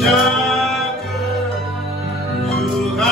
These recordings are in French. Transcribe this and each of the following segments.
Chaque jour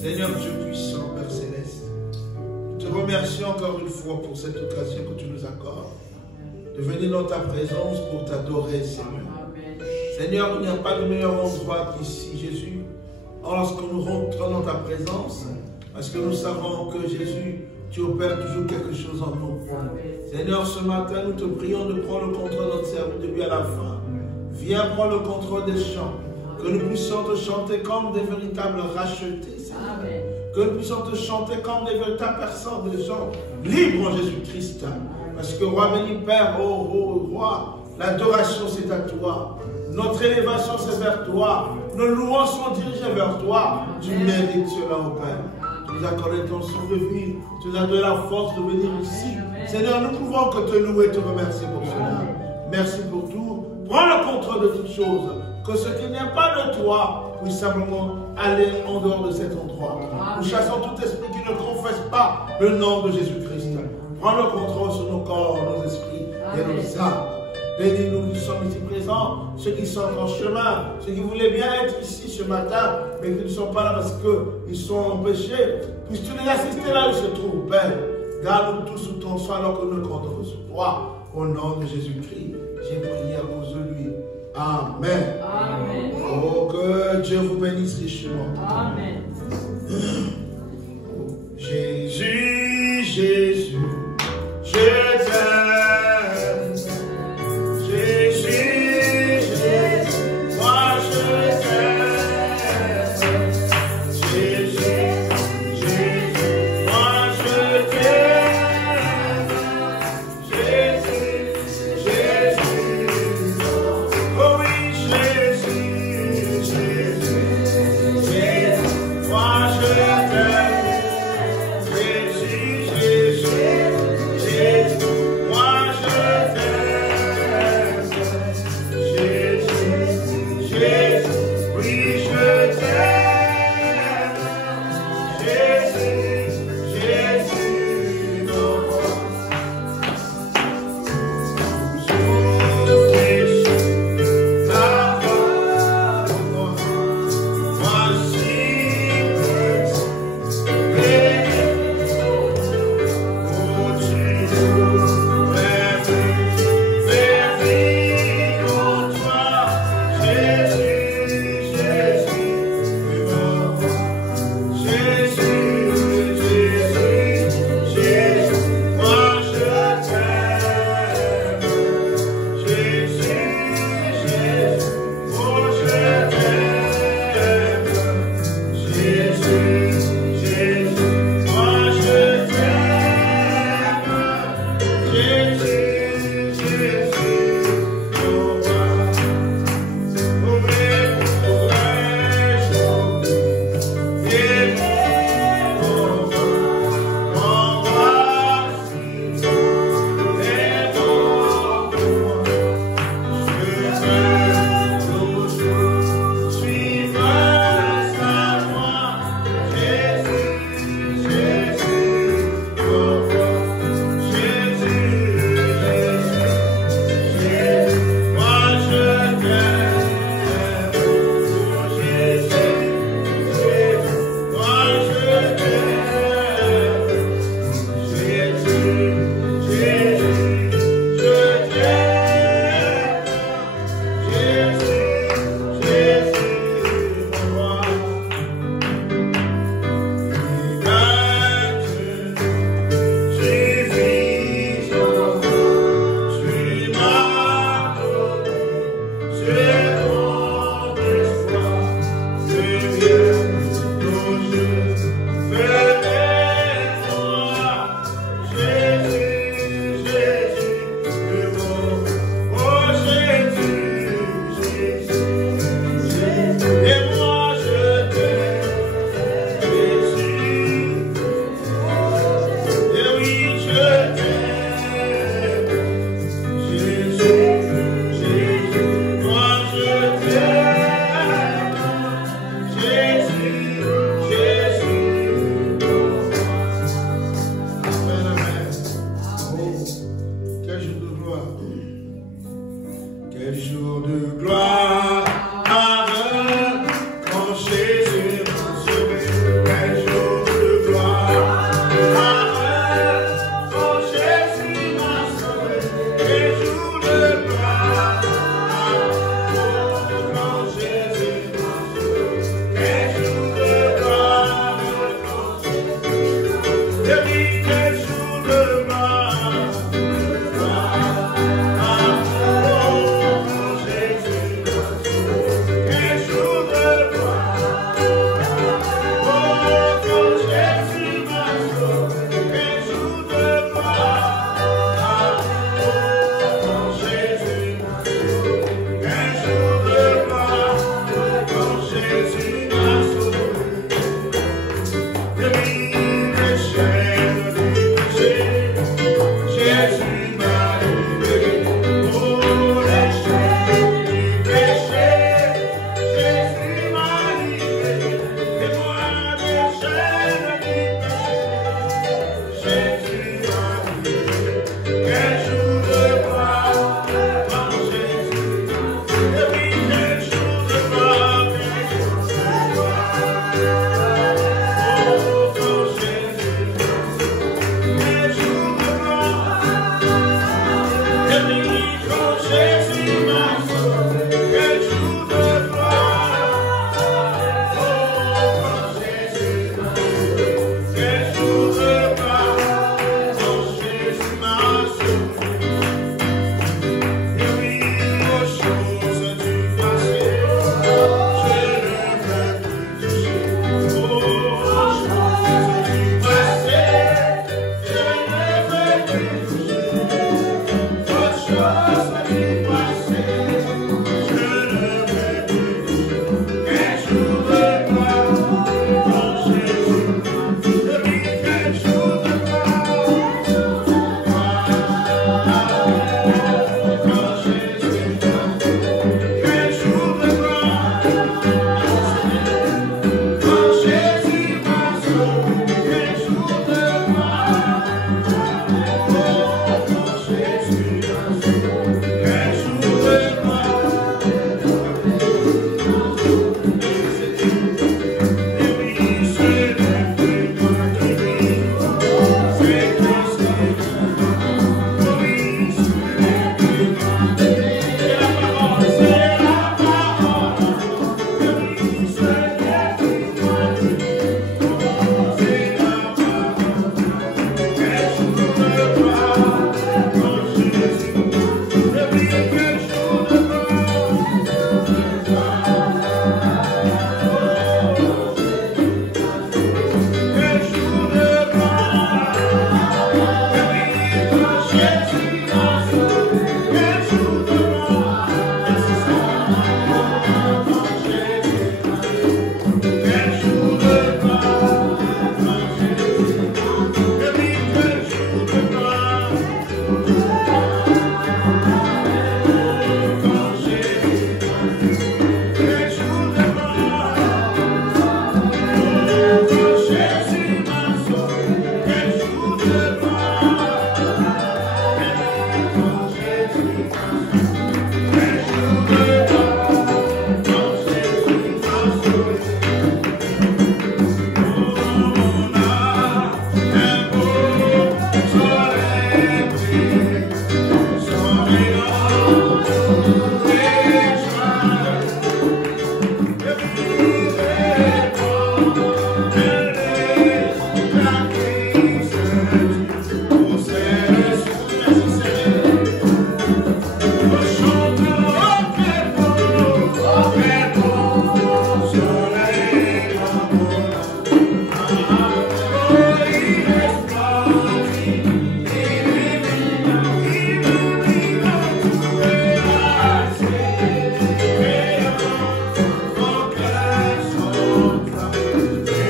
Seigneur Dieu puissant, Père Céleste, je te remercie encore une fois pour cette occasion que tu nous accordes de venir dans ta présence pour t'adorer, Seigneur. Seigneur, il n'y a pas de meilleur endroit qu'ici, Jésus, lorsque nous rentrons dans ta présence, parce que nous savons que Jésus, tu opères toujours quelque chose en nous. Seigneur, ce matin, nous te prions de prendre le contrôle de notre service du début à la fin. Viens prendre le contrôle des chants, que nous puissions te chanter comme des véritables rachetés, Seigneur. Que nous puissions te chanter comme des véritables personnes, des gens libres en Jésus-Christ. Parce que roi béni Père, oh roi, l'adoration c'est à toi. Notre élévation c'est vers toi. Nos louanges sont dirigées vers toi. Tu mérites cela, ô Père. Tu nous as accordé ton souffle de vie. Tu nous as donné la force de venir ici. Seigneur, nous pouvons que te louer et te remercier pour cela. Merci pour tout. Prends le contrôle de toutes choses. Que ce qui n'est pas de toi puisse simplement aller en dehors de cet endroit. Nous chassons tout esprit qui ne confesse pas le nom de Jésus-Christ. Prends le contrôle sur nos corps, nos esprits et nos âmes. Bénis-nous qui sommes ici présents, ceux qui sont en chemin, ceux qui voulaient bien être ici ce matin, mais qui ne sont pas là parce qu'ils sont empêchés. Puisses-tu les assister là où ils se trouvent, Père. Garde-nous tous sous ton soin alors que nous comptons sur toi. Au nom de Jésus-Christ, j'ai prié à cause de lui. Amen. Amen. Oh, que Dieu vous bénisse richement. Amen. Jésus, Jésus, je t'aime. Jésus, Jésus, moi je t'aime. Jésus, Jésus, moi je t'aime. Jésus, Jésus, oh oui, Jésus, Jésus, Jésus.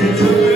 Thank you.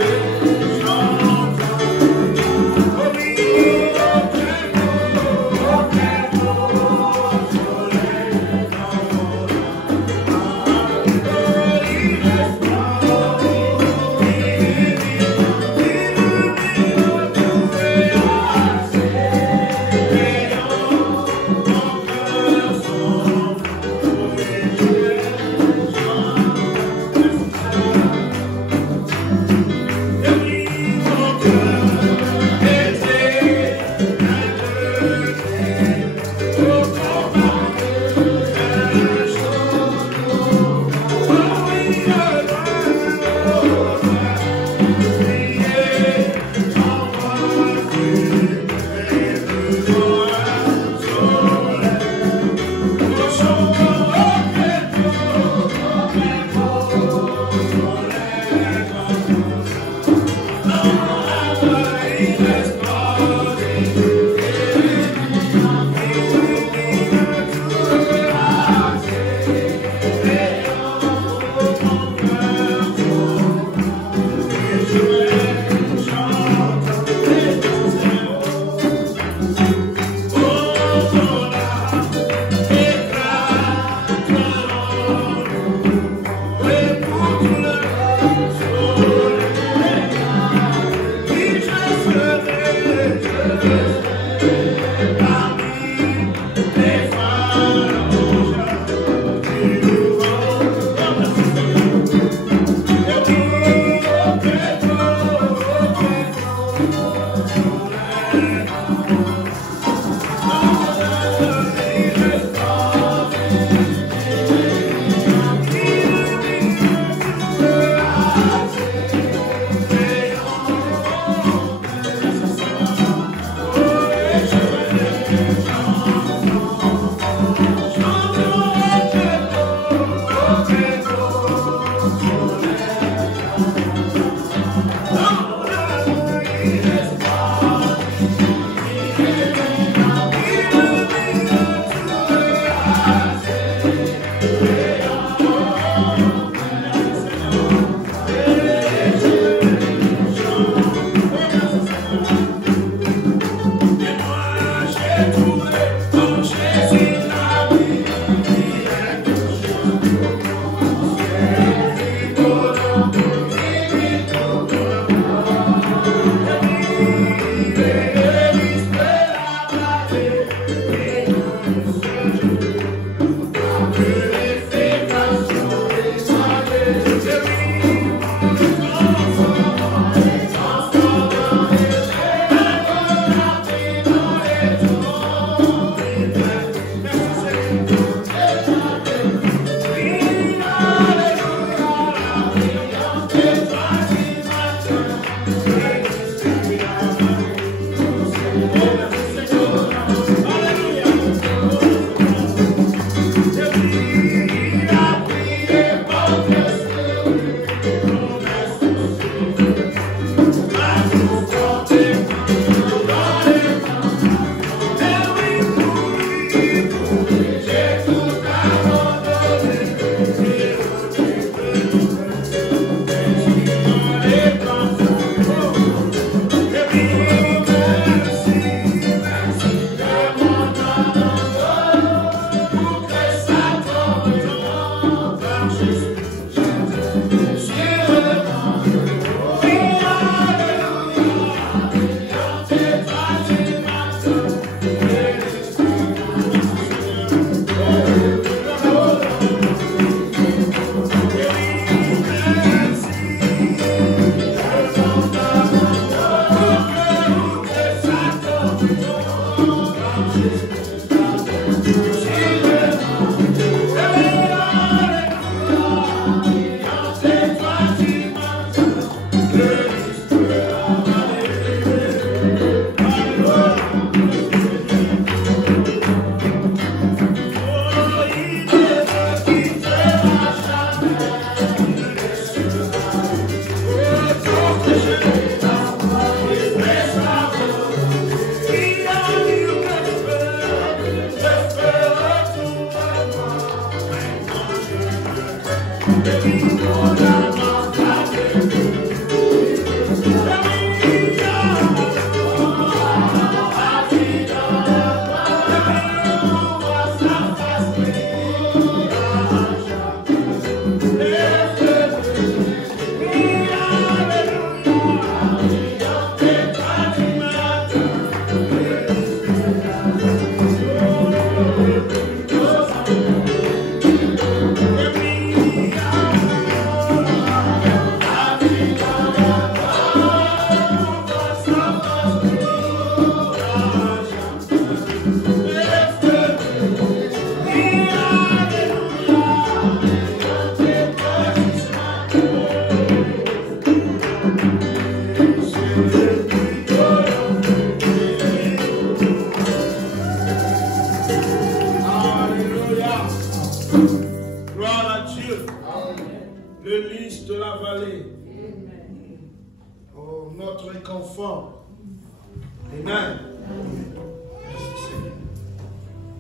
Amen.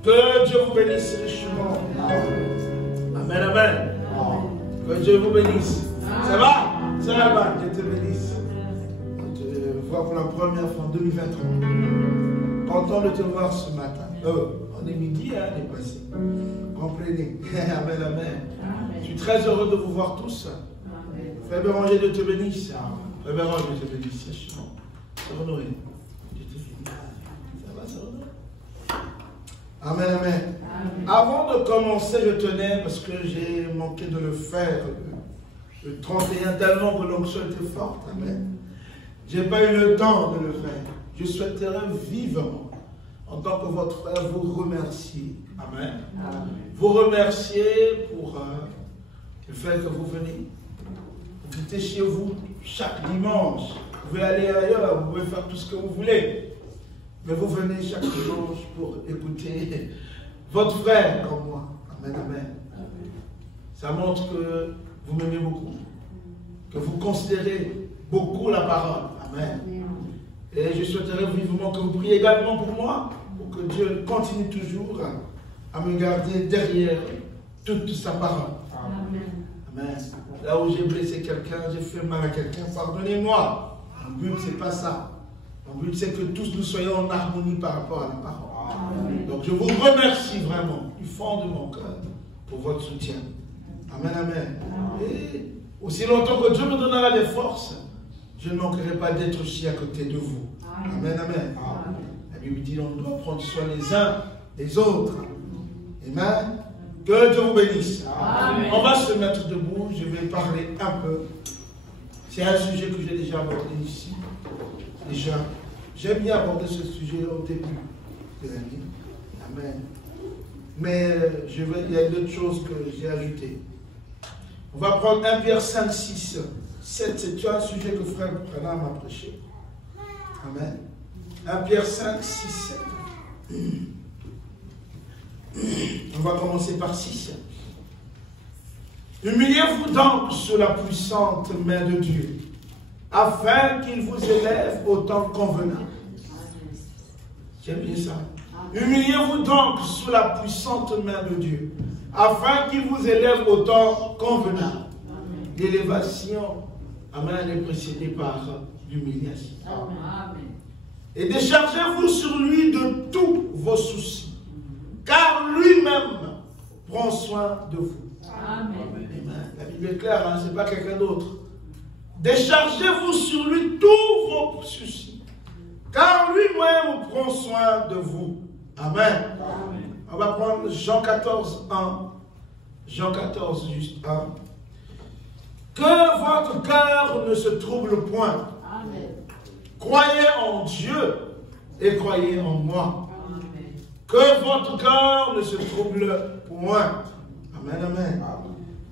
Que Dieu vous bénisse richement. Amen, amen. Que Dieu vous bénisse. Ça va? Ça va, Dieu te bénisse. Je te vois pour la première fois en 2023. Content de te voir ce matin. On est midi, hein, on est passé. Comprenez. Amen, amen. Je suis très heureux de vous voir tous. Frère Béranger, Dieu te bénisse. Frère Béranger, Dieu te bénisse richement. Honoré. Amen, amen, amen. Avant de commencer, je tenais, parce que j'ai manqué de le faire, le 31, tellement que l'onction était forte. Amen. Je n'ai pas eu le temps de le faire. Je souhaiterais vivement, en tant que votre frère, vous remercier. Amen. Amen. Vous remercier pour le fait que vous venez. Vous êtes chez vous chaque dimanche. Vous pouvez aller ailleurs, vous pouvez faire tout ce que vous voulez. Mais vous venez chaque dimanche pour écouter votre frère comme moi. Amen, amen. Ça montre que vous m'aimez beaucoup. Que vous considérez beaucoup la parole. Amen. Et je souhaiterais vivement que vous priez également pour moi, pour que Dieu continue toujours à me garder derrière toute sa parole. Amen. Amen. Là où j'ai blessé quelqu'un, j'ai fait mal à quelqu'un, pardonnez-moi. Mon but, ce n'est pas ça. Mon but, c'est que tous nous soyons en harmonie par rapport à la parole. Amen. Donc, je vous remercie vraiment du fond de mon cœur pour votre soutien. Amen, amen. Amen. Et aussi longtemps que Dieu me donnera les forces, je ne manquerai pas d'être aussi à côté de vous. Amen, amen. Amen. La Bible dit qu'on doit prendre soin les uns des autres. Amen. Que Dieu vous bénisse. Amen. On va se mettre debout. Je vais parler un peu. C'est un sujet que j'ai déjà abordé ici. Déjà, j'aime bien aborder ce sujet au début de l'année. Amen. Mais il y a d'autres choses que j'ai ajoutées. On va prendre 1 Pierre 5, 6, 7. C'est un sujet que frère Branham m'a prêché. Amen. 1 Pierre 5, 6, 7. On va commencer par 6. Humiliez-vous donc sous la puissante main de Dieu, afin qu'il vous élève au temps convenable. J'aime bien ça. Humiliez-vous donc sous la puissante main de Dieu, afin qu'il vous élève au temps convenable. L'élévation, amen, est précédée par l'humiliation. Et déchargez-vous sur lui de tous vos soucis, car lui-même prend soin de vous. Amen. La Bible est claire, hein? Ce n'est pas quelqu'un d'autre. Déchargez-vous sur lui tous vos soucis, car lui-même prend soin de vous. Amen. Amen. On va prendre Jean 14, 1. Jean 14, juste 1. Que votre cœur ne se trouble point. Amen. Croyez en Dieu et croyez en moi. Amen. Que votre cœur ne se trouble point. Amen, amen.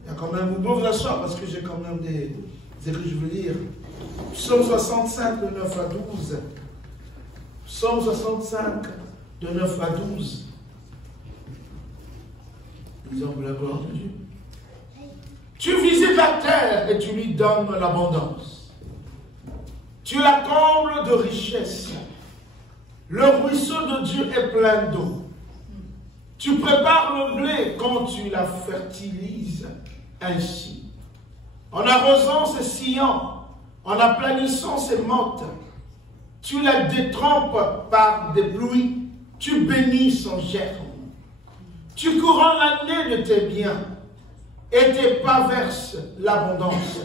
Il y a quand même, vous pouvez vous asseoir parce que j'ai quand même des que je veux lire. Psaume 65, de 9 à 12. Psaume 65, de 9 à 12. Disons la gloire de Dieu. Tu visites la terre et tu lui donnes l'abondance. Tu la combles de richesses. Le ruisseau de Dieu est plein d'eau. Tu prépares le blé quand tu la fertilises ainsi. En arrosant ses sillons, en aplanissant ses mottes, tu la détrempes par des pluies, tu bénis son germe. Tu couronnes l'année de tes biens et tes pas versent l'abondance.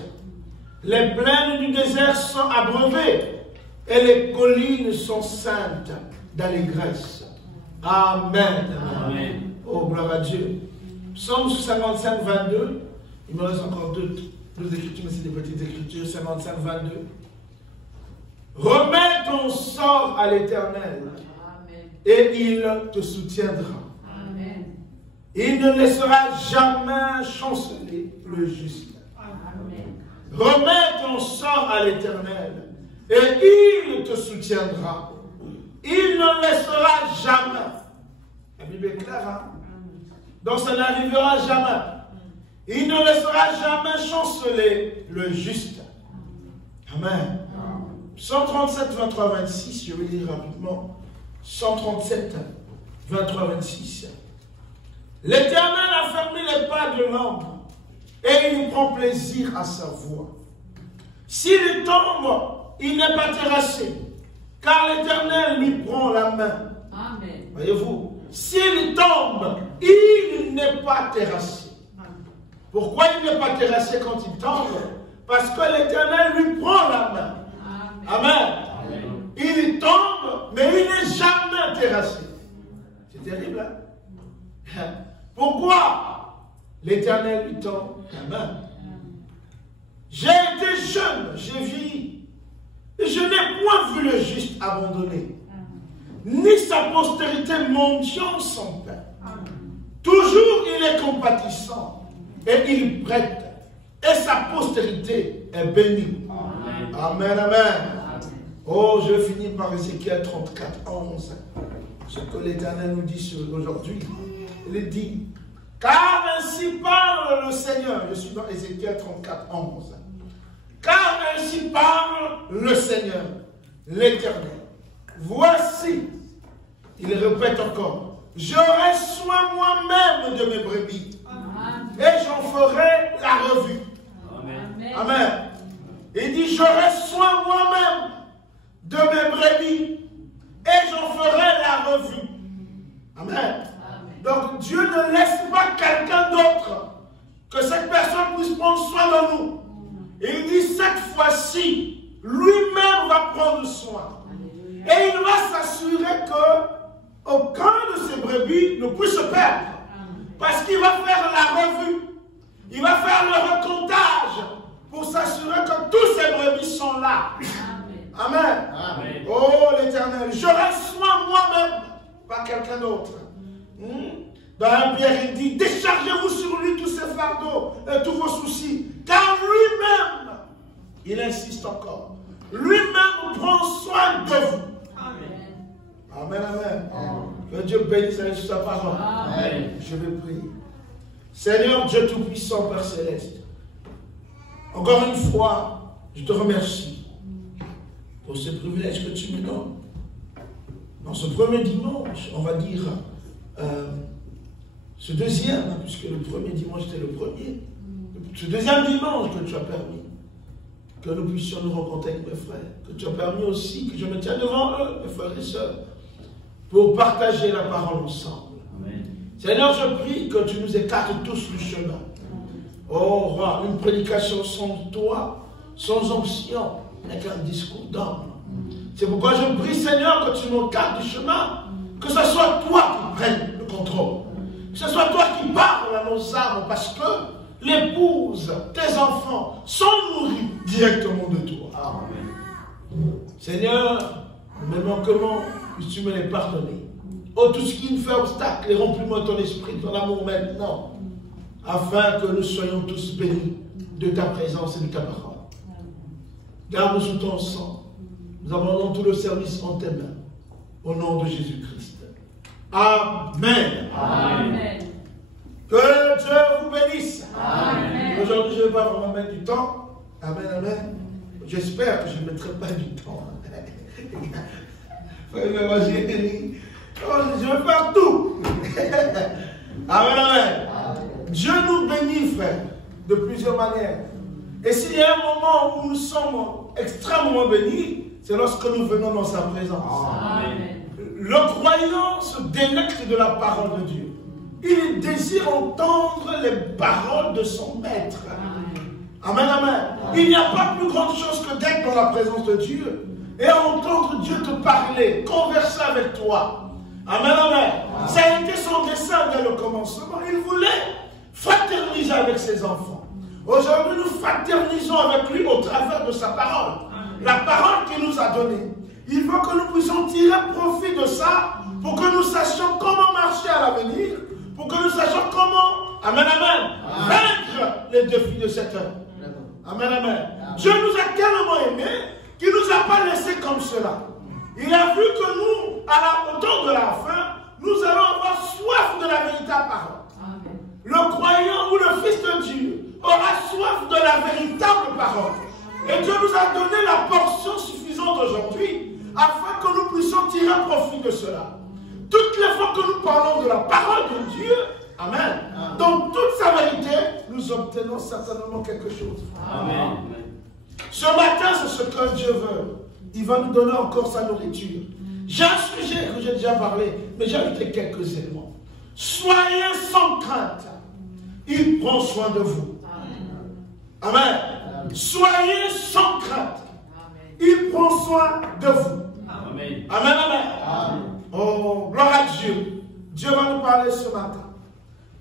Les plaines du désert sont abreuvées et les collines sont saintes d'allégresse. Amen. Amen. Oh, gloire à Dieu. Psaume 55, 22. Il me reste encore deux écritures, mais c'est des petites écritures. 55, 22. Remets ton sort à l'Éternel et il te soutiendra. Amen. Il ne laissera jamais chanceler le juste. Amen. Remets ton sort à l'Éternel et il te soutiendra. Il ne laissera jamais. La Bible est claire, hein? Donc ça n'arrivera jamais. Il ne laissera jamais chanceler le juste. Amen. 137, 23, 26, je vais lire rapidement. 137, 23, 26. L'Éternel a fermé les pas de l'homme et il prend plaisir à sa voix. S'il tombe, il n'est pas terrassé, car l'Éternel lui prend la main. Amen. Voyez-vous, s'il tombe, il n'est pas terrassé. Pourquoi il n'est pas terrassé quand il tombe? Parce que l'Éternel lui prend la main. Amen. Amen. Il tombe, mais il n'est jamais terrassé. C'est terrible, hein? Pourquoi? L'Éternel lui tend la main. J'ai été jeune, j'ai vieilli, et je n'ai point vu le juste abandonné, ni sa postérité mendiant son pain. Toujours il est compatissant, et il prête, et sa postérité est bénie. Amen, amen. Oh, je finis par Ézéchiel 34, 11. Ce que l'Éternel nous dit aujourd'hui. Il dit, car ainsi parle le Seigneur. Je suis dans Ézéchiel 34, 11. Car ainsi parle le Seigneur, l'Éternel. Voici, il répète encore, j'aurai soin moi-même de mes brebis. Et j'en ferai la revue. Amen. Amen. Il dit, j'aurai soin moi-même de mes brebis et j'en ferai la revue. Amen. Donc Dieu ne laisse pas quelqu'un d'autre que cette personne puisse prendre soin de nous. Et il dit, cette fois-ci, lui-même va prendre soin. Et il va s'assurer que aucun de ses brebis ne puisse se perdre. Parce qu'il va faire la revue. Il va faire le recomptage pour s'assurer que tous ces brebis sont là. Amen. Amen. Oh l'Éternel, j'aurai soin moi-même, pas quelqu'un d'autre. Dans 1 Pierre, il dit, déchargez-vous sur lui tous ces fardeaux et tous vos soucis, car lui-même, il insiste encore, lui-même prend soin de vous. Amen. Amen, amen. Que Dieu bénisse sa parole. Amen. Je vais prier. Seigneur Dieu Tout-Puissant, Père Céleste, encore une fois, je te remercie pour ce privilège que tu me donnes. Dans ce premier dimanche, on va dire, ce deuxième, puisque le premier dimanche était le premier, ce deuxième dimanche que tu as permis, que nous puissions nous rencontrer avec mes frères, que tu as permis aussi que je me tienne devant eux, mes frères et sœurs, pour partager la parole ensemble. Amen. Seigneur, je prie que tu nous écartes tous du chemin. Oh roi, une prédication sans toi, sans onction, avec un discours d'homme. C'est pourquoi je prie, Seigneur, que tu m'écartes du chemin, que ce soit toi qui prennes le contrôle, que ce soit toi qui parles à nos âmes, parce que l'épouse, tes enfants, sont nourris directement de toi. Amen. Seigneur, mes manquements, puisses-tu me les pardonner. Oh, tout ce qui me fait obstacle, remplis-moi ton esprit, ton amour maintenant, afin que nous soyons tous bénis de ta présence et de ta parole. Garde sous ton sang. Nous abandonnons tout le service en tes mains. Au nom de Jésus-Christ. Amen. Amen. Que Dieu vous bénisse. Amen. Aujourd'hui, je ne vais pas vraiment mettre du temps. Amen, amen. J'espère que je ne mettrai pas du temps. Je vais faire tout. Amen, amen. Dieu nous bénit, frère, de plusieurs manières. Et s'il y a un moment où nous sommes extrêmement bénis, c'est lorsque nous venons dans sa présence. Amen. Le croyant se délecte de la parole de Dieu. Il désire entendre les paroles de son maître. Amen, amen. Il n'y a pas plus grande chose que d'être dans la présence de Dieu et entendre Dieu te parler, converser avec toi. Amen, amen. Ça a été son dessein dès le commencement. Il voulait fraterniser avec ses enfants. Aujourd'hui, nous fraternisons avec lui au travers de sa parole. La parole qu'il nous a donnée. Il veut que nous puissions tirer profit de ça pour que nous sachions comment marcher à l'avenir, pour que nous sachions comment, amen, amen, vaincre les défis de cette heure. Amen, amen. Dieu nous a tellement aimés qu'il ne nous a pas laissés comme cela. Il a vu que nous, au temps de la fin, nous allons avoir soif de la véritable parole. Amen. Le croyant ou le Fils de Dieu aura soif de la véritable parole. Et Dieu nous a donné la portion suffisante aujourd'hui afin que nous puissions tirer profit de cela. Toutes les fois que nous parlons de la parole de Dieu, amen, dans toute sa vérité, nous obtenons certainement quelque chose. Amen. Ce matin, c'est ce que Dieu veut. Il va nous donner encore sa nourriture. J'ai un sujet que j'ai déjà parlé, mais j'ai ajouté quelques éléments. Soyez sans crainte. Il prend soin de vous. Amen. Soyez sans crainte. Il prend soin de vous. Amen. Amen, amen. Oh, gloire à Dieu. Dieu va nous parler ce matin.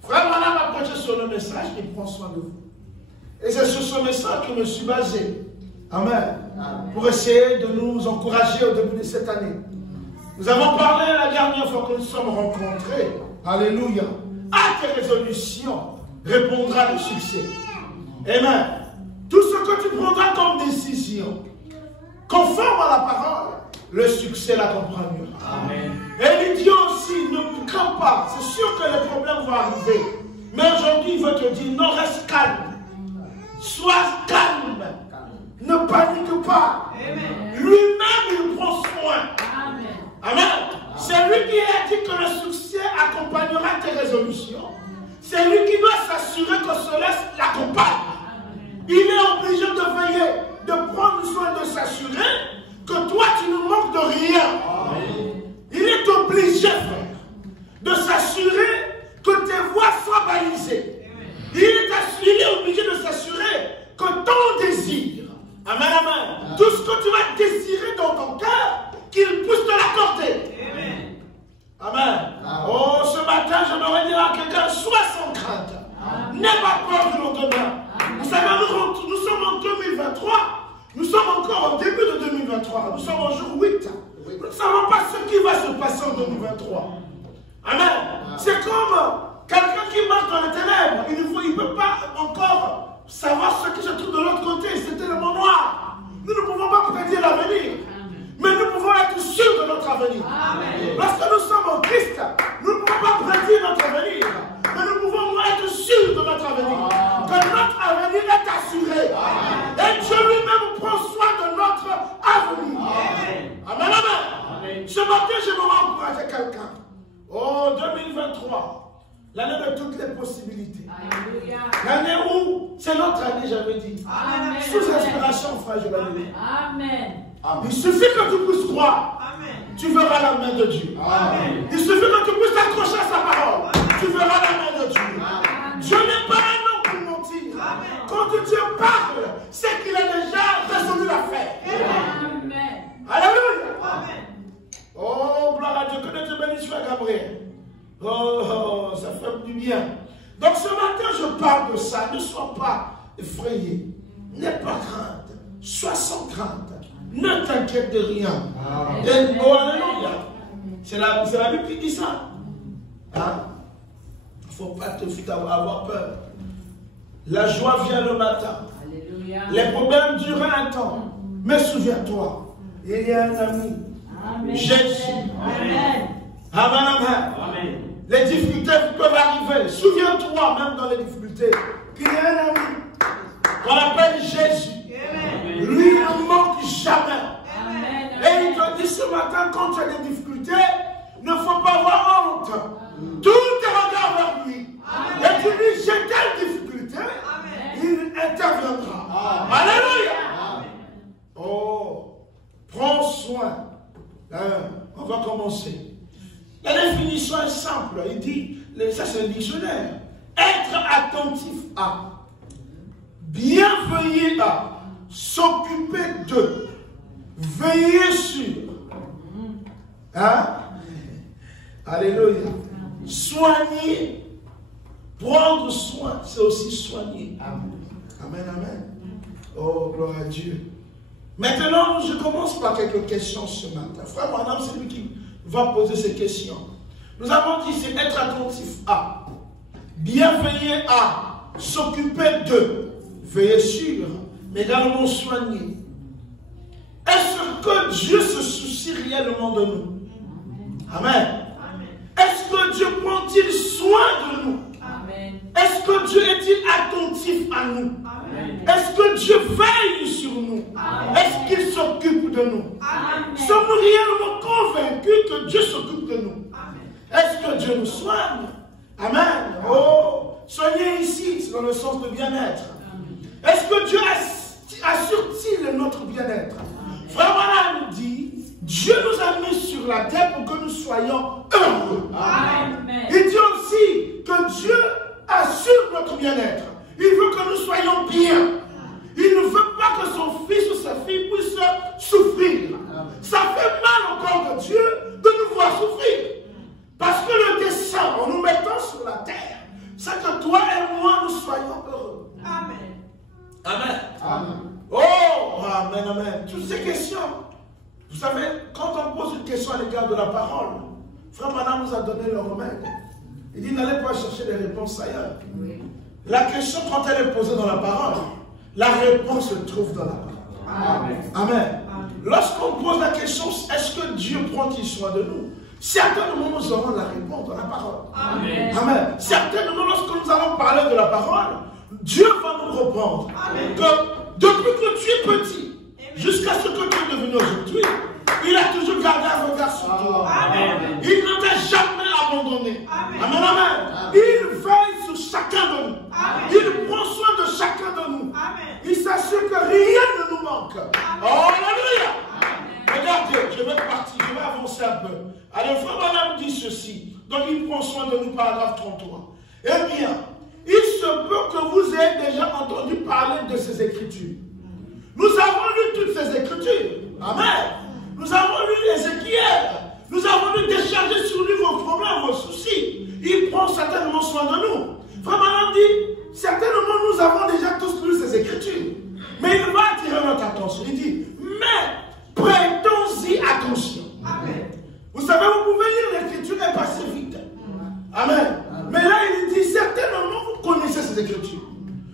Frère Madame a prêché sur le message, il prend soin de vous. Et c'est sur ce message que je me suis basé. Amen. Pour essayer de nous encourager au début de cette année. Nous avons parlé la dernière fois que nous sommes rencontrés. Alléluia. À tes résolutions répondra le succès. Amen. Tout ce que tu prendras comme décision, conforme à la parole, le succès l'accompagnera. Amen. Et l'idiot aussi, ne crains pas. C'est sûr que les problèmes vont arriver. Mais aujourd'hui, il veut te dire, non, reste calme. Sois calme. Ne panique pas. Lui-même, il prend soin. Amen. Amen. C'est lui qui a dit que le succès accompagnera tes résolutions. C'est lui qui doit s'assurer que cela l'accompagne. Il est obligé de veiller, de prendre soin de s'assurer que toi, tu ne manques de rien. Amen. Il est obligé, frère, de s'assurer que tes voies soient balisées. Il est obligé de s'assurer que ton désir, amen, amen, tout ce que tu vas désirer dans ton cœur, qu'il puisse te l'accorder. Amen. Oh, ce matin, j'aimerais dire à quelqu'un, sois sans crainte. N'aie pas peur du lendemain. Vous savez, nous sommes en 2023. Nous sommes encore au début de 2023. Nous sommes au jour 8. Nous ne savons pas ce qui va se passer en 2023. Amen. C'est comme quelqu'un qui marche dans les ténèbres. Il ne peut pas encore savoir ce qui se trouve de l'autre côté. C'est tellement noir. Nous ne pouvons pas prédire l'avenir. Mais nous pouvons être sûrs de notre avenir. Amen. Lorsque nous sommes en Christ, nous ne pouvons pas prédire notre avenir. Mais nous pouvons être sûrs de notre avenir. Amen. Que notre avenir est assuré. Amen. Et Dieu lui-même prend soin de notre avenir. Amen. Amen. Amen. Ce matin, j'aimerais encourager quelqu'un. Oh, 2023, l'année de toutes les possibilités. L'année où c'est notre année, j'avais dit. Amen. Sous inspiration, frère, je l'avais dit. Amen. Il suffit que tu puisses croire. Amen. Tu verras la main de Dieu. Amen. Il suffit que tu puisses t'accrocher à sa parole. Amen. Tu verras la main de Dieu. Amen. Dieu n'est pas un homme pour mentir. Amen. Quand Dieu parle, c'est qu'il a déjà résolu l'affaire. Amen. Alléluia. Amen. Oh, gloire à Dieu. Que Dieu te bénisse, frère Gabriel. Oh, ça fait du bien. Donc ce matin, je parle de ça. Ne sois pas effrayé. N'aie pas crainte. Sois sans crainte. Ne t'inquiète de rien. Et, oh, alléluia. C'est la Bible qui dit ça. Hein? Il ne faut pas avoir peur. La joie vient le matin. Alléluia. Les problèmes durent un temps. Mais souviens-toi, il y a un ami, Jésus. Amen. Amen, amen. Amen. Les difficultés peuvent arriver. Souviens-toi, même dans les difficultés, qu'il y a un ami qu'on appelle Jésus. Lui ne manque jamais. Amen. Et il te dit ce matin, quand tu as des difficultés, ne faut pas avoir honte. Tout tes regards vers lui. Et tu dis, j'ai telle difficulté, il interviendra. Alléluia. Oh, prends soin. On va commencer. La définition est simple. Il dit, ça c'est le dictionnaire. Être attentif à, bien veiller à, s'occuper de, veiller sur. Hein? Alléluia. Soigner, prendre soin, c'est aussi soigner. Amen, amen. Oh, gloire à Dieu. Maintenant, je commence par quelques questions ce matin. Frère, madame, c'est lui qui va poser ces questions. Nous avons dit, c'est être attentif à, bien veiller à, s'occuper de, veiller sur, mais également soigner. Est-ce que Dieu se soucie réellement de nous? Amen. Est-ce que Dieu prend-il soin de nous? Est-ce que Dieu est-il attentif à nous? Est-ce que Dieu veille sur nous? Est-ce qu'il s'occupe de nous? Sommes-nous réellement convaincus que Dieu s'occupe de nous? Est-ce que Dieu nous soigne? Amen. Oh, soigner ici, c'est dans le sens de bien-être. Est-ce que Dieu assure-t-il notre bien-être? Frère Branham dit, Dieu nous a mis sur la terre pour que nous soyons heureux. Amen. Il dit aussi que Dieu assure notre bien-être. Il veut que nous soyons bien. Il ne veut pas que son fils ou sa fille puisse souffrir. Ça fait mal au corps de Dieu de nous voir souffrir. Parce que le dessein, en nous mettant sur la terre, c'est que toi et moi, nous soyons heureux. Amen. Amen. Amen. Oh, amen, amen. Toutes ces questions, vous savez, quand on pose une question à l'égard de la parole, Frère Branham nous a donné le remède. Il dit, n'allez pas chercher les réponses ailleurs. Oui. La question, quand elle est posée dans la parole, la réponse se trouve dans la parole. Amen. Amen. Lorsqu'on pose la question, est-ce que Dieu prend-il soin de nous? Certainement, nous aurons la réponse dans la parole. Amen. Amen. Certainement, lorsque nous allons parler de la parole, Dieu va nous répondre. Amen. Que depuis que tu es petit, jusqu'à ce que tu es devenu aujourd'hui, il a toujours gardé un regard sur toi. Amen. Il ne t'a jamais abandonné. Amen. Amen. Amen. Il veille sur chacun de nous. Amen. Il prend soin de chacun de nous. Amen. Il s'assure que rien ne nous manque. Oh, alléluia. Regardez, je vais partir, je vais avancer un peu. Alors, Frère Branham dit ceci. Donc, il prend soin de nous, paragraphe 33. Eh bien, il se peut que vous ayez déjà entendu parler de ces écritures. Nous avons lu toutes ces écritures. Amen. Nous avons lu Ézéchiel. Nous avons lu décharger sur lui vos problèmes, vos soucis. Il prend certainement soin de nous. Frère Branham dit, certainement nous avons déjà tous lu ces écritures. Mais il va attirer notre attention. Il dit, mais prêtons-y attention. Amen. Vous savez, vous pouvez lire l'écriture et passer vite. Amen. Mais là, il dit, certainement vous connaissez ces écritures.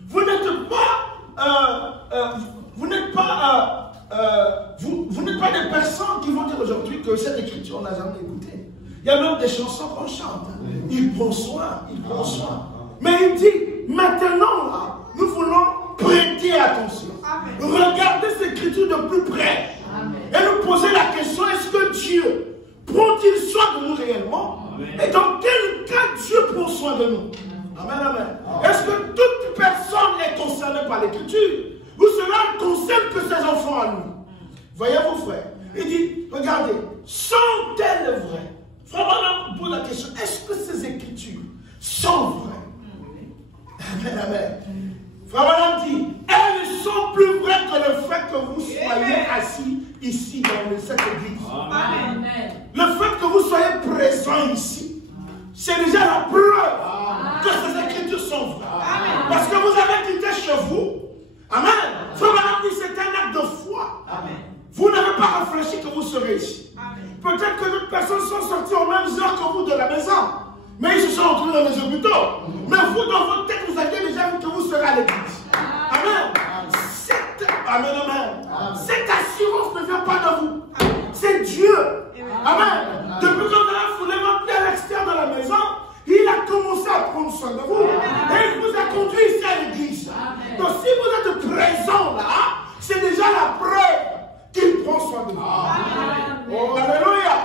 Vous n'êtes pas... vous n'êtes pas des personnes qui vont dire aujourd'hui que cette écriture, on n'a jamais écouté. Il y a même des chansons qu'on chante. Il prend soin, il prend soin. Mais il dit, maintenant, là, nous voulons prêter attention. Regardez cette écriture de plus près. Et nous poser la question, est-ce que Dieu prend-il soin de nous réellement? Et dans quel cas Dieu prend soin de nous? Amen, amen. Est-ce que toute personne est concernée par l'écriture? Ou cela ne concerne que ses enfants à nous? Voyez-vous, frère? Il dit, regardez, sont-elles vraies? Frère Branham pose la question, est-ce que ces écritures sont vraies? Amen, amen. Frère Branham dit, elles sont plus vraies que le fait que vous soyez assis ici dans cette église. Amen. Le fait que vous soyez présents ici, c'est déjà la preuve que ces écritures sont vraies. Amen. Parce que vous avez quitté chez vous. Amen. Frère Branham dit, c'est un acte de foi. Amen. Vous n'avez pas réfléchi que vous serez ici. Peut-être que d'autres personnes sont sorties aux mêmes heures que vous de la maison. Mais ils se sont retrouvés dans les hôpitaux. Mais vous, dans votre tête, vous avez déjà vu que vous serez à l'église. Amen. Amen. Cette soin de vous. Oh, alléluia.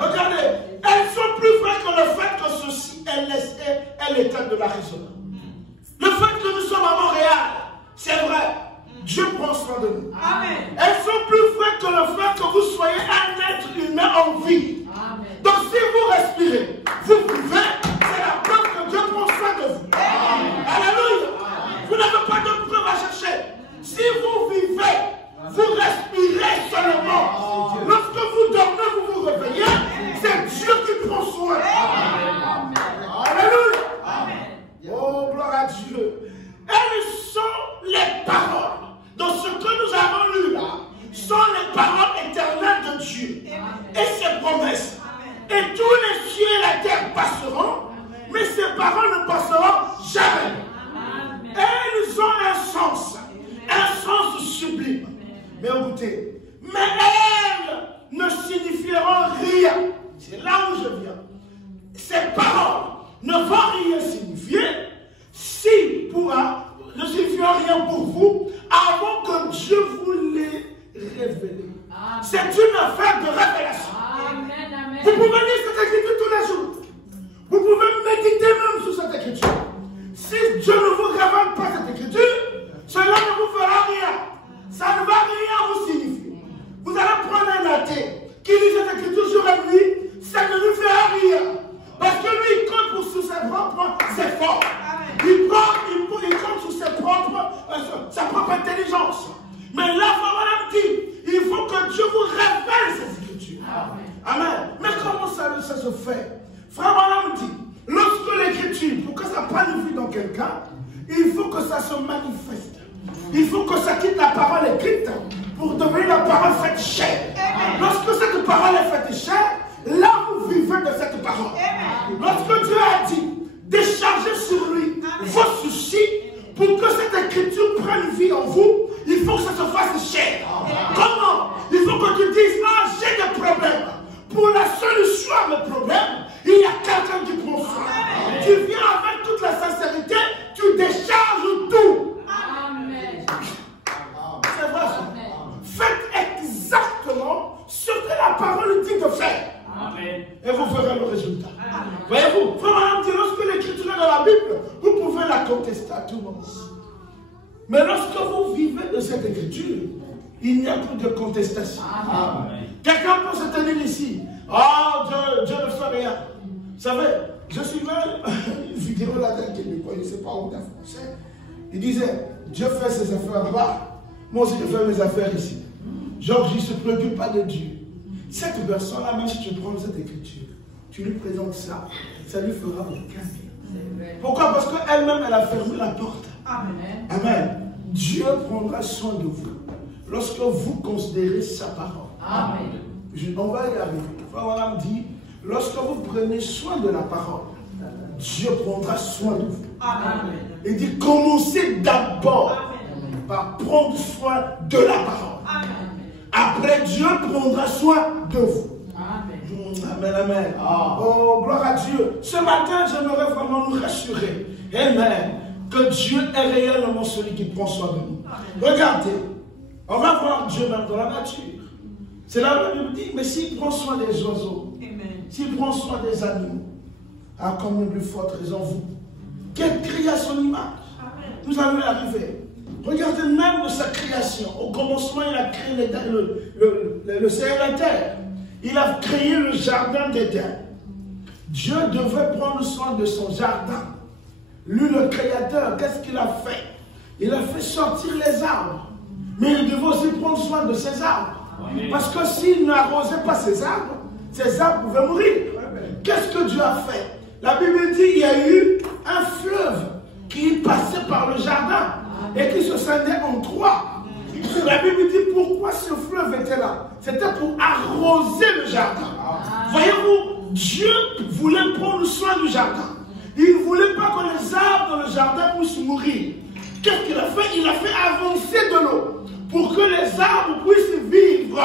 Regardez, elles sont plus vraies que le fait que ceci est l'état de l'Arizona. Le fait que nous sommes à Montréal, c'est vrai. Dieu prend soin de nous. Amen. Elles sont plus vraies que le fait que vous soyez un être humain en vie. Amen. Donc si vous respirez, vous vivez, c'est la preuve que Dieu prend soin de vous. Alléluia. Vous n'avez pas de preuve à chercher. Si vous vivez, vous respirez seulement. Lorsque vous dormez, vous vous réveillez, c'est Dieu qui prend soin. Alléluia. Oh, gloire à Dieu. Elles sont les paroles. Donc ce que nous avons lu là, sont les paroles éternelles de Dieu. Et ses promesses. Et tous les cieux et la terre passeront, mais ces paroles ne passeront jamais. Elles ont un sens sublime. Mais écoutez, mais elles ne signifieront rien. C'est là où je viens. Ces paroles ne vont rien signifier ne signifieront rien pour vous avant que Dieu vous les révèle. C'est une affaire de révélation. Amen. Vous pouvez lire cette écriture tous les jours. Vous pouvez méditer même sur cette écriture. Si Dieu ne vous révèle pas cette écriture, cela ne vous fera rien. Ça ne va rien vous signifier. Vous allez prendre un athée qui lit cette écriture sur la nuit, ça ne lui fera rien. Parce que lui, il compte pour sous ses propres efforts. Il compte sur sa propre intelligence. Mais là, Frère dit, il faut que Dieu vous révèle ces écritures. Amen. Mais comment ça se fait? Frère Branham dit, lorsque l'écriture, pour que ça prenne vie dans quelqu'un, il faut que ça se manifeste. Il faut que ça quitte la parole écrite pour devenir la parole faite chair. Lorsque cette parole est faite chair, là vous vivez de cette parole. Lorsque Dieu a dit, déchargez sur lui vos soucis pour que cette écriture prenne vie en vous, il faut que ça se fasse chair. Comment? Il faut que tu dises, ah, j'ai des problèmes. Pour la solution à mes problèmes, il y a quelqu'un qui prend soin. Tu viens avec toute la sincérité, tu décharges tout. Amen. C'est vrai ça. Faites exactement ce que la parole dit de faire. Amen. Et vous verrez le résultat. Voyez-vous, frère, lorsque l'écriture est dans la Bible, vous pouvez la contester à tout moment. Mais lorsque vous vivez de cette écriture, il n'y a plus de contestation. Quelqu'un peut se tenir ici. Oh, Dieu ne fait rien. Vous savez, je suivais une vidéo là-dedans québécois, je ne sais pas où d'un français. Il disait, Dieu fait ses affaires là-bas. Moi aussi, je fais mes affaires ici. Genre, je ne se préoccupe pas de Dieu. Cette personne-là, même si tu prends cette écriture, tu lui présentes ça, ça lui fera aucun bien. Pourquoi? Parce qu'elle-même, elle a fermé la porte. Amen. Amen. Dieu prendra soin de vous lorsque vous considérez sa parole. Amen. On va y arriver. Frère me dit, lorsque vous prenez soin de la parole, Dieu prendra soin de vous. Amen. Il dit, commencez d'abord par prendre soin de la parole. Amen. Après, Dieu prendra soin de vous. Amen, amen. Oh, gloire à Dieu. Ce matin, j'aimerais vraiment nous rassurer. Amen. Que Dieu est réellement celui qui prend soin de nous. Amen. Regardez, on va voir Dieu même dans la nature. C'est là où la Bible dit, mais s'il prend soin des oiseaux, s'il prend soin des animaux, à combien plus forte raison vous, quelle créé à son image. Amen. Nous allons y arriver. Regardez même de sa création. Au commencement, il a créé le ciel et la terre. Il a créé le jardin d'Éden. Dieu devait prendre soin de son jardin. Lui, le créateur, qu'est-ce qu'il a fait? Il a fait sortir les arbres. Mais il devait aussi prendre soin de ces arbres. Parce que s'il n'arrosait pas ces arbres pouvaient mourir. Qu'est-ce que Dieu a fait? La Bible dit qu'il y a eu un fleuve qui passait par le jardin et qui se scindait en trois. La Bible dit pourquoi ce fleuve était là. C'était pour arroser le jardin. Voyez-vous, Dieu voulait prendre soin du jardin. Il ne voulait pas que les arbres dans le jardin puissent mourir. Qu'est-ce qu'il a fait? Il a fait avancer de l'eau pour que les arbres puissent vivre.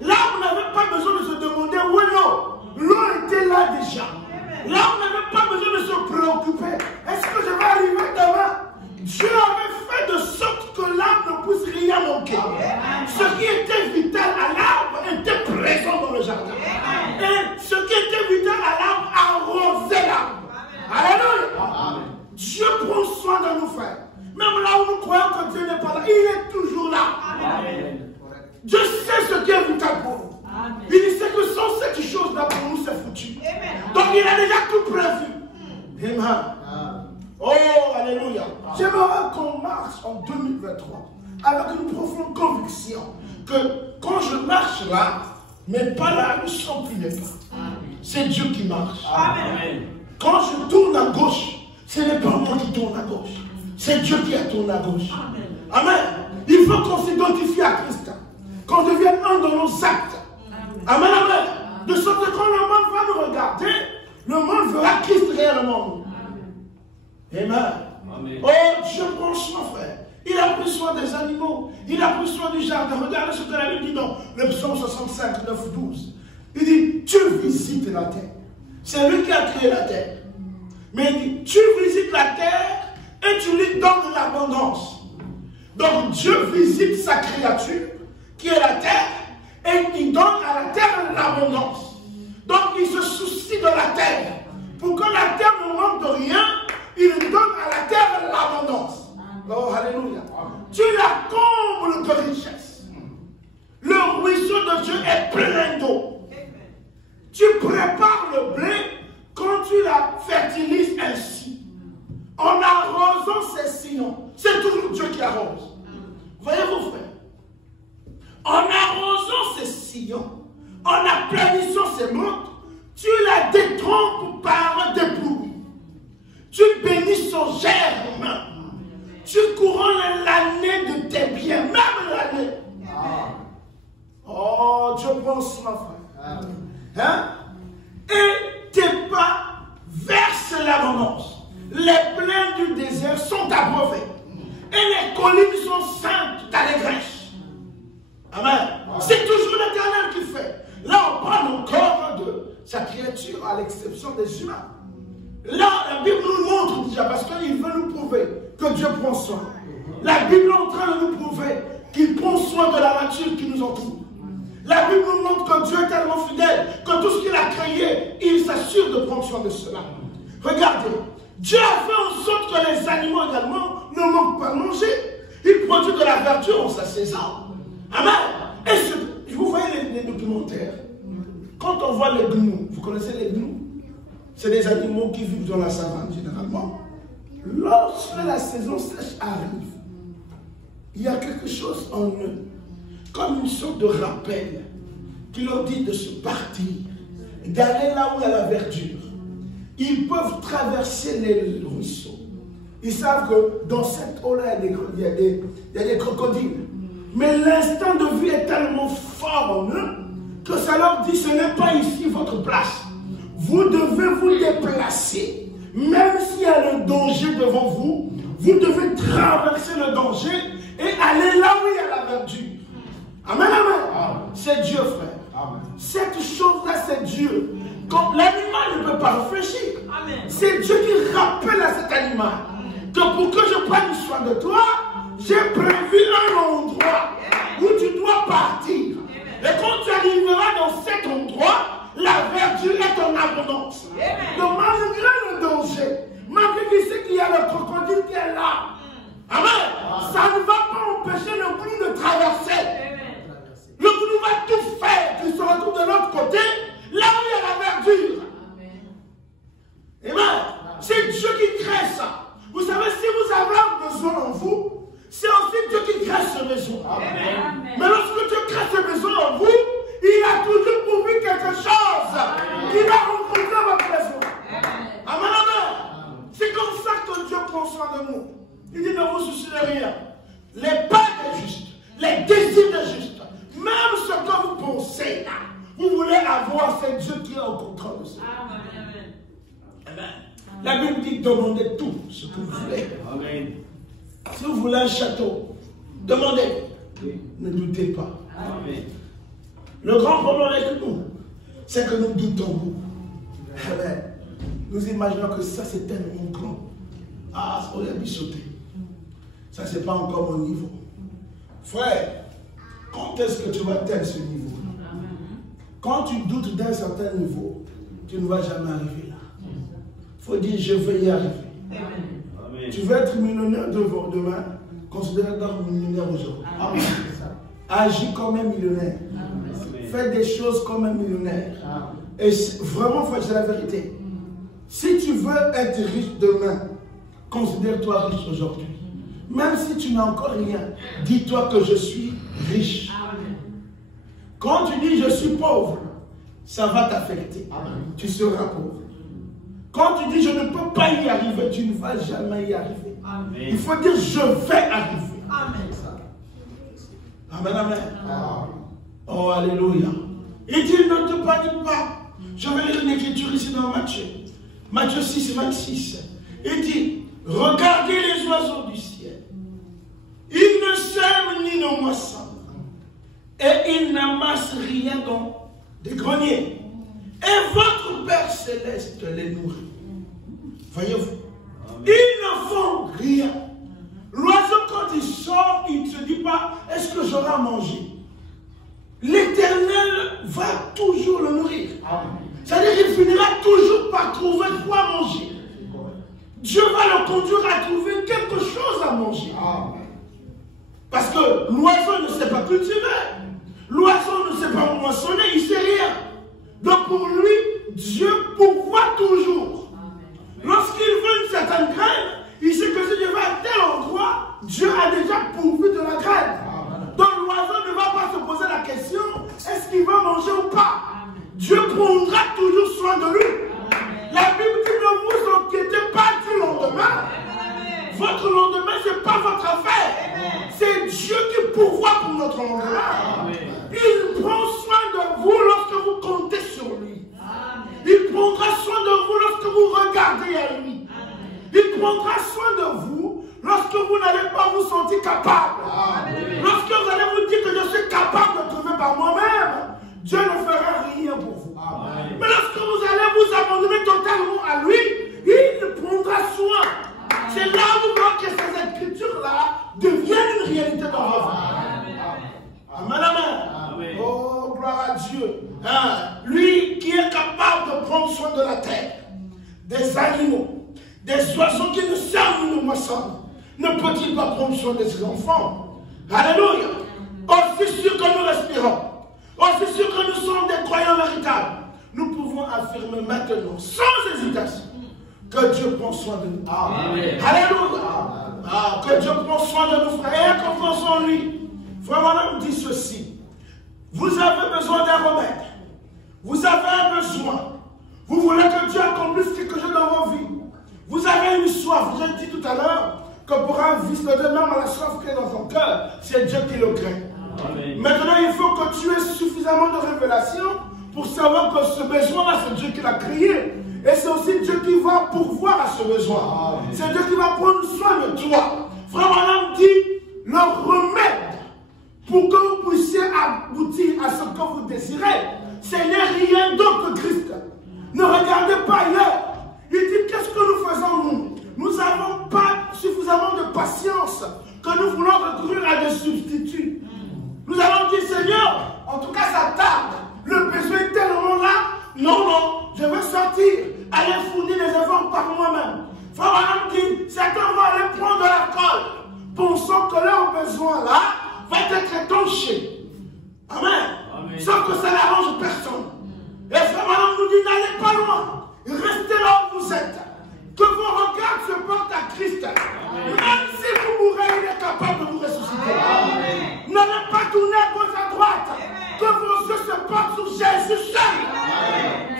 Là, on n'avait pas besoin de se demander où est l'eau. L'eau était là déjà. Là, on n'avait pas besoin de se préoccuper. Est-ce que je vais arriver demain? Dieu avait fait de sorte que l'âme ne puisse rien manquer. Ce qui était vital à l'âme il a déjà tout prévu. Amen. Oh, alléluia. J'aimerais qu'on marche en 2023 avec une profonde conviction que quand je marche là, mes pas là ne sont plus mes pas. C'est Dieu qui marche. Amen. Quand je tourne à gauche, ce n'est pas moi qui tourne à gauche. C'est Dieu qui a tourné à gauche. Amen. Il faut qu'on s'identifie à Christ. Qu'on devienne un de nos actes. Amen. Amen. De sorte que quand le monde va nous regarder, le monde verra Christ réellement. Amen. Amen. Oh, Dieu prend soin, frère. Il a pris soin des animaux. Il a pris soin du jardin. Regardez ce que la Bible dit dans le psaume 65, 9, 12. Il dit, tu visites la terre. C'est lui qui a créé la terre. Mais il dit, tu visites la terre et tu lui donnes de l'abondance. Donc Dieu visite sa créature, qui est la terre, et il donne à la terre de l'abondance. Donc il se soucie de la terre. Pour que la terre ne manque de rien, il donne à la terre de l'abondance. Oh, alléluia. Tu la combles de richesse. Le ruisseau de Dieu est plein d'eau. Tu prépares le blé quand tu la fertilises ainsi. En arrosant ses sillons. C'est toujours Dieu qui arrose. Voyez-vous, frère. En arrosant ses sillons, en aplanissant ses montes, tu la détrompes par des pluies. Tu bénis son germe. Tu couronnes l'année de tes biens, même l'année. Oh, Dieu prend soin, frère. Hein? Et tes pas versent l'abondance. Les plaines du désert sont abreuvées. Et les collines sont saintes d'allégresse. Amen. C'est toujours l'Éternel qui fait. Là, on parle encore de sa créature, à l'exception des humains. Là, la Bible nous montre déjà, parce qu'il veut nous prouver que Dieu prend soin. La Bible est en train de nous prouver qu'il prend soin de la nature qui nous entoure. La Bible nous montre que Dieu est tellement fidèle que tout ce qu'il a créé, il s'assure de prendre soin de cela. Regardez, Dieu a fait en sorte que les animaux également ne manquent pas de manger. Il produit de la verdure en sa saison. Amen. Et vous voyez les documentaires. Quand on voit les gnous, vous connaissez les gnous? C'est des animaux qui vivent dans la savane généralement. Lorsque la saison sèche arrive, il y a quelque chose en eux, comme une sorte de rappel, qui leur dit de se partir, d'aller là où il y a la verdure. Ils peuvent traverser les ruisseaux. Ils savent que dans cette eau-là, il y a des crocodiles. Mais l'instinct de vie est tellement fort en eux que ça leur dit, ce n'est pas ici votre place. Vous devez vous déplacer. Même s'il y a le danger devant vous, vous devez traverser le danger et aller là où il y a la verdure. Amen, amen. C'est Dieu, frère. Amen. Cette chose-là, c'est Dieu. Quand l'animal ne peut pas réfléchir, c'est Dieu qui rappelle à cet animal que pour que je prenne soin de toi, j'ai prévu un endroit où tu dois partir. Et quand tu arriveras dans cet endroit, la verdure est en abondance. Donc malgré le danger, malgré qu'il sait qu'il y a le crocodile qui est là, amen, ça ne va pas empêcher le gnou de traverser. Le gnou va tout faire qu'il se retrouve de l'autre côté, là où il y a la verdure. Amen. C'est Dieu qui crée ça. Vous savez, si vous avez un besoin en vous, c'est aussi Dieu qui crée ce besoin. Amen. Mais lorsque Dieu crée ce besoin en vous, il a toujours pourvu quelque chose qui va rencontrer votre besoin. Amen, amen. C'est comme ça que Dieu prend soin de nous. Il dit, ne vous souciez de rien. Les pas des justes, les désirs des justes, même ce que vous pensez là, vous voulez avoir, c'est Dieu qui est au contrôle de ça. Amen. Amen. La Bible dit, demandez tout ce que vous voulez. Amen. Si vous voulez un château, demandez. Ne doutez pas. Amen. Le grand problème avec nous, c'est que nous doutons beaucoup. Amen. Nous imaginons que ça c'est tellement grand. Ah, ça aurait pu sauter. Ça c'est pas encore mon niveau. Frère, quand est-ce que tu vas atteindre ce niveau? Quand tu doutes d'un certain niveau, tu ne vas jamais arriver là. Il faut dire, je vais y arriver. Amen. Tu veux être millionnaire demain, considère-toi millionnaire aujourd'hui. Agis comme un millionnaire. Fais des choses comme un millionnaire. Et vraiment, c'est la vérité. Si tu veux être riche demain, considère-toi riche aujourd'hui. Même si tu n'as encore rien, dis-toi que je suis riche. Quand tu dis je suis pauvre, ça va t'affecter. Tu seras pauvre. Quand tu dis je ne peux pas y arriver, tu ne vas jamais y arriver. Amen. Il faut dire je vais arriver. Amen. Amen, amen. Oh, alléluia. Il dit ne te panique pas. Je vais lire une écriture ici dans Matthieu. Matthieu 6, 26. Il dit, regardez les oiseaux du ciel. Ils ne sèment ni ne moissonnent. Et ils n'amassent rien dans des greniers. Et votre Père Céleste les nourrit. Voyez-vous? Ils ne font rien. L'oiseau, quand il sort, il ne se dit pas, est-ce que j'aurai à manger? L'Éternel va toujours le nourrir. C'est-à-dire qu'il finira toujours par trouver quoi manger. Dieu va le conduire à trouver quelque chose à manger. Parce que l'oiseau ne sait pas cultiver. L'oiseau ne sait pas moissonner, il ne sait rien. Donc pour lui, Dieu pourvoit toujours. Lorsqu'il veut une certaine graine, il sait que si je vais à tel endroit, Dieu a déjà pourvu de la graine. Donc l'oiseau ne va pas se poser la question, est-ce qu'il va manger ou pas? Dieu prendra toujours soin de lui. La Bible dit, ne vous inquiétez pas du lendemain. Votre lendemain, ce n'est pas votre affaire. C'est Dieu qui pourvoit pour notre lendemain. Il prend soin de vous lorsque vous comptez sur lui. Il prendra soin de vous lorsque vous regardez à lui. Il prendra soin de vous lorsque vous n'allez pas vous sentir capable. Lorsque vous allez vous dire que je suis capable de trouver par moi-même, Dieu ne fera rien pour vous. Mais lorsque vous allez vous abandonner totalement à lui, il prendra soin. C'est là où vous voyez que ces écritures-là deviennent une réalité dans votre vie. Amen, amen. Oh, gloire à Dieu. Lui qui est capable de prendre soin de la terre, des animaux, des oiseaux qui ne servent ni ne moissonnent, ne peut-il pas prendre soin de ses enfants? Alléluia. Aussi sûr que nous respirons, aussi sûr que nous sommes des croyants véritables, nous pouvons affirmer maintenant, sans hésitation, que Dieu prend soin de nous. Amen. Alléluia. Que Dieu prend soin de nous, frères, et confiance en lui. Frère Madame dit ceci. Vous avez besoin d'un remède. Vous avez un besoin. Vous voulez que Dieu accomplisse quelque chose dans vos vies. Vous avez une soif. J'ai dit tout à l'heure que pour un vice de même à la soif qui est dans ton cœur, c'est Dieu qui le crée. Amen. Maintenant, il faut que tu aies suffisamment de révélation pour savoir que ce besoin-là, c'est Dieu qui l'a créé. Et c'est aussi Dieu qui va pourvoir à ce besoin. C'est Dieu qui va prendre soin de toi. Frère Madame dit, le remède pour que vous puissiez aboutir à ce que vous désirez, ce n'est rien d'autre que Christ. Ne regardez pas ailleurs. Il dit, qu'est-ce que nous faisons nous? Nous n'avons pas suffisamment de patience que nous voulons recourir à des substituts. Nous allons dire, Seigneur, en tout cas ça tarde. Le besoin est tellement là. Non, non, je veux sortir, aller fournir des efforts par moi-même. Frère Madame dit, certains vont aller prendre de l'alcool, pensant que leur besoin là va être étanché. Amen. Sauf que ça n'arrange personne. Et frère Madame nous dit, n'allez pas loin. Restez là où vous êtes. Que vos regards se portent à Christ. Même si vous mourrez, il est capable de vous ressusciter. N'allez pas tourner à gauche à droite. Que vos yeux se portent sur Jésus seul.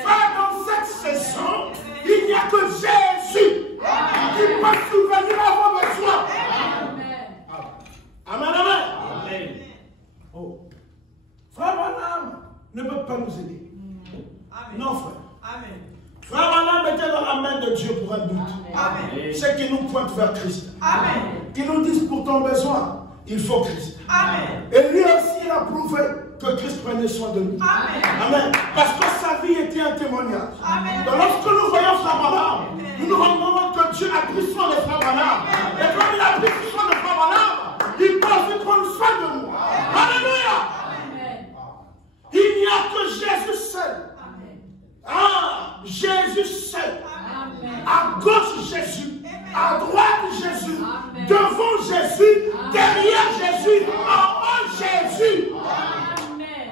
Frère, dans cette saison, il n'y a que Jésus qui peut souvenir à vos besoins. Amen, amen. Oh. Frère Branham ne peut pas nous aider. Non, frère. Amen. Frère Branham était dans la main de Dieu pour un but. C'est qu'il nous pointe vers Christ. Amen. Qu'il nous dise pour ton besoin, il faut Christ. Amen. Et lui aussi, il a prouvé que Christ prenait soin de nous. Amen. Amen. Parce que sa vie était un témoignage. Amen. Donc lorsque nous voyons Frère Branham, nous nous rendons compte que Dieu a pris soin de Frère Branham. Et comme il a pris soin de Frère Branham, il peut aussi prendre soin de nous. Alléluia. Amen. Il n'y a que Jésus seul. Ah, Jésus seul. Amen. À gauche Jésus, à droite Jésus, amen. Devant Jésus, amen. Derrière Jésus, en haut Jésus. Amen.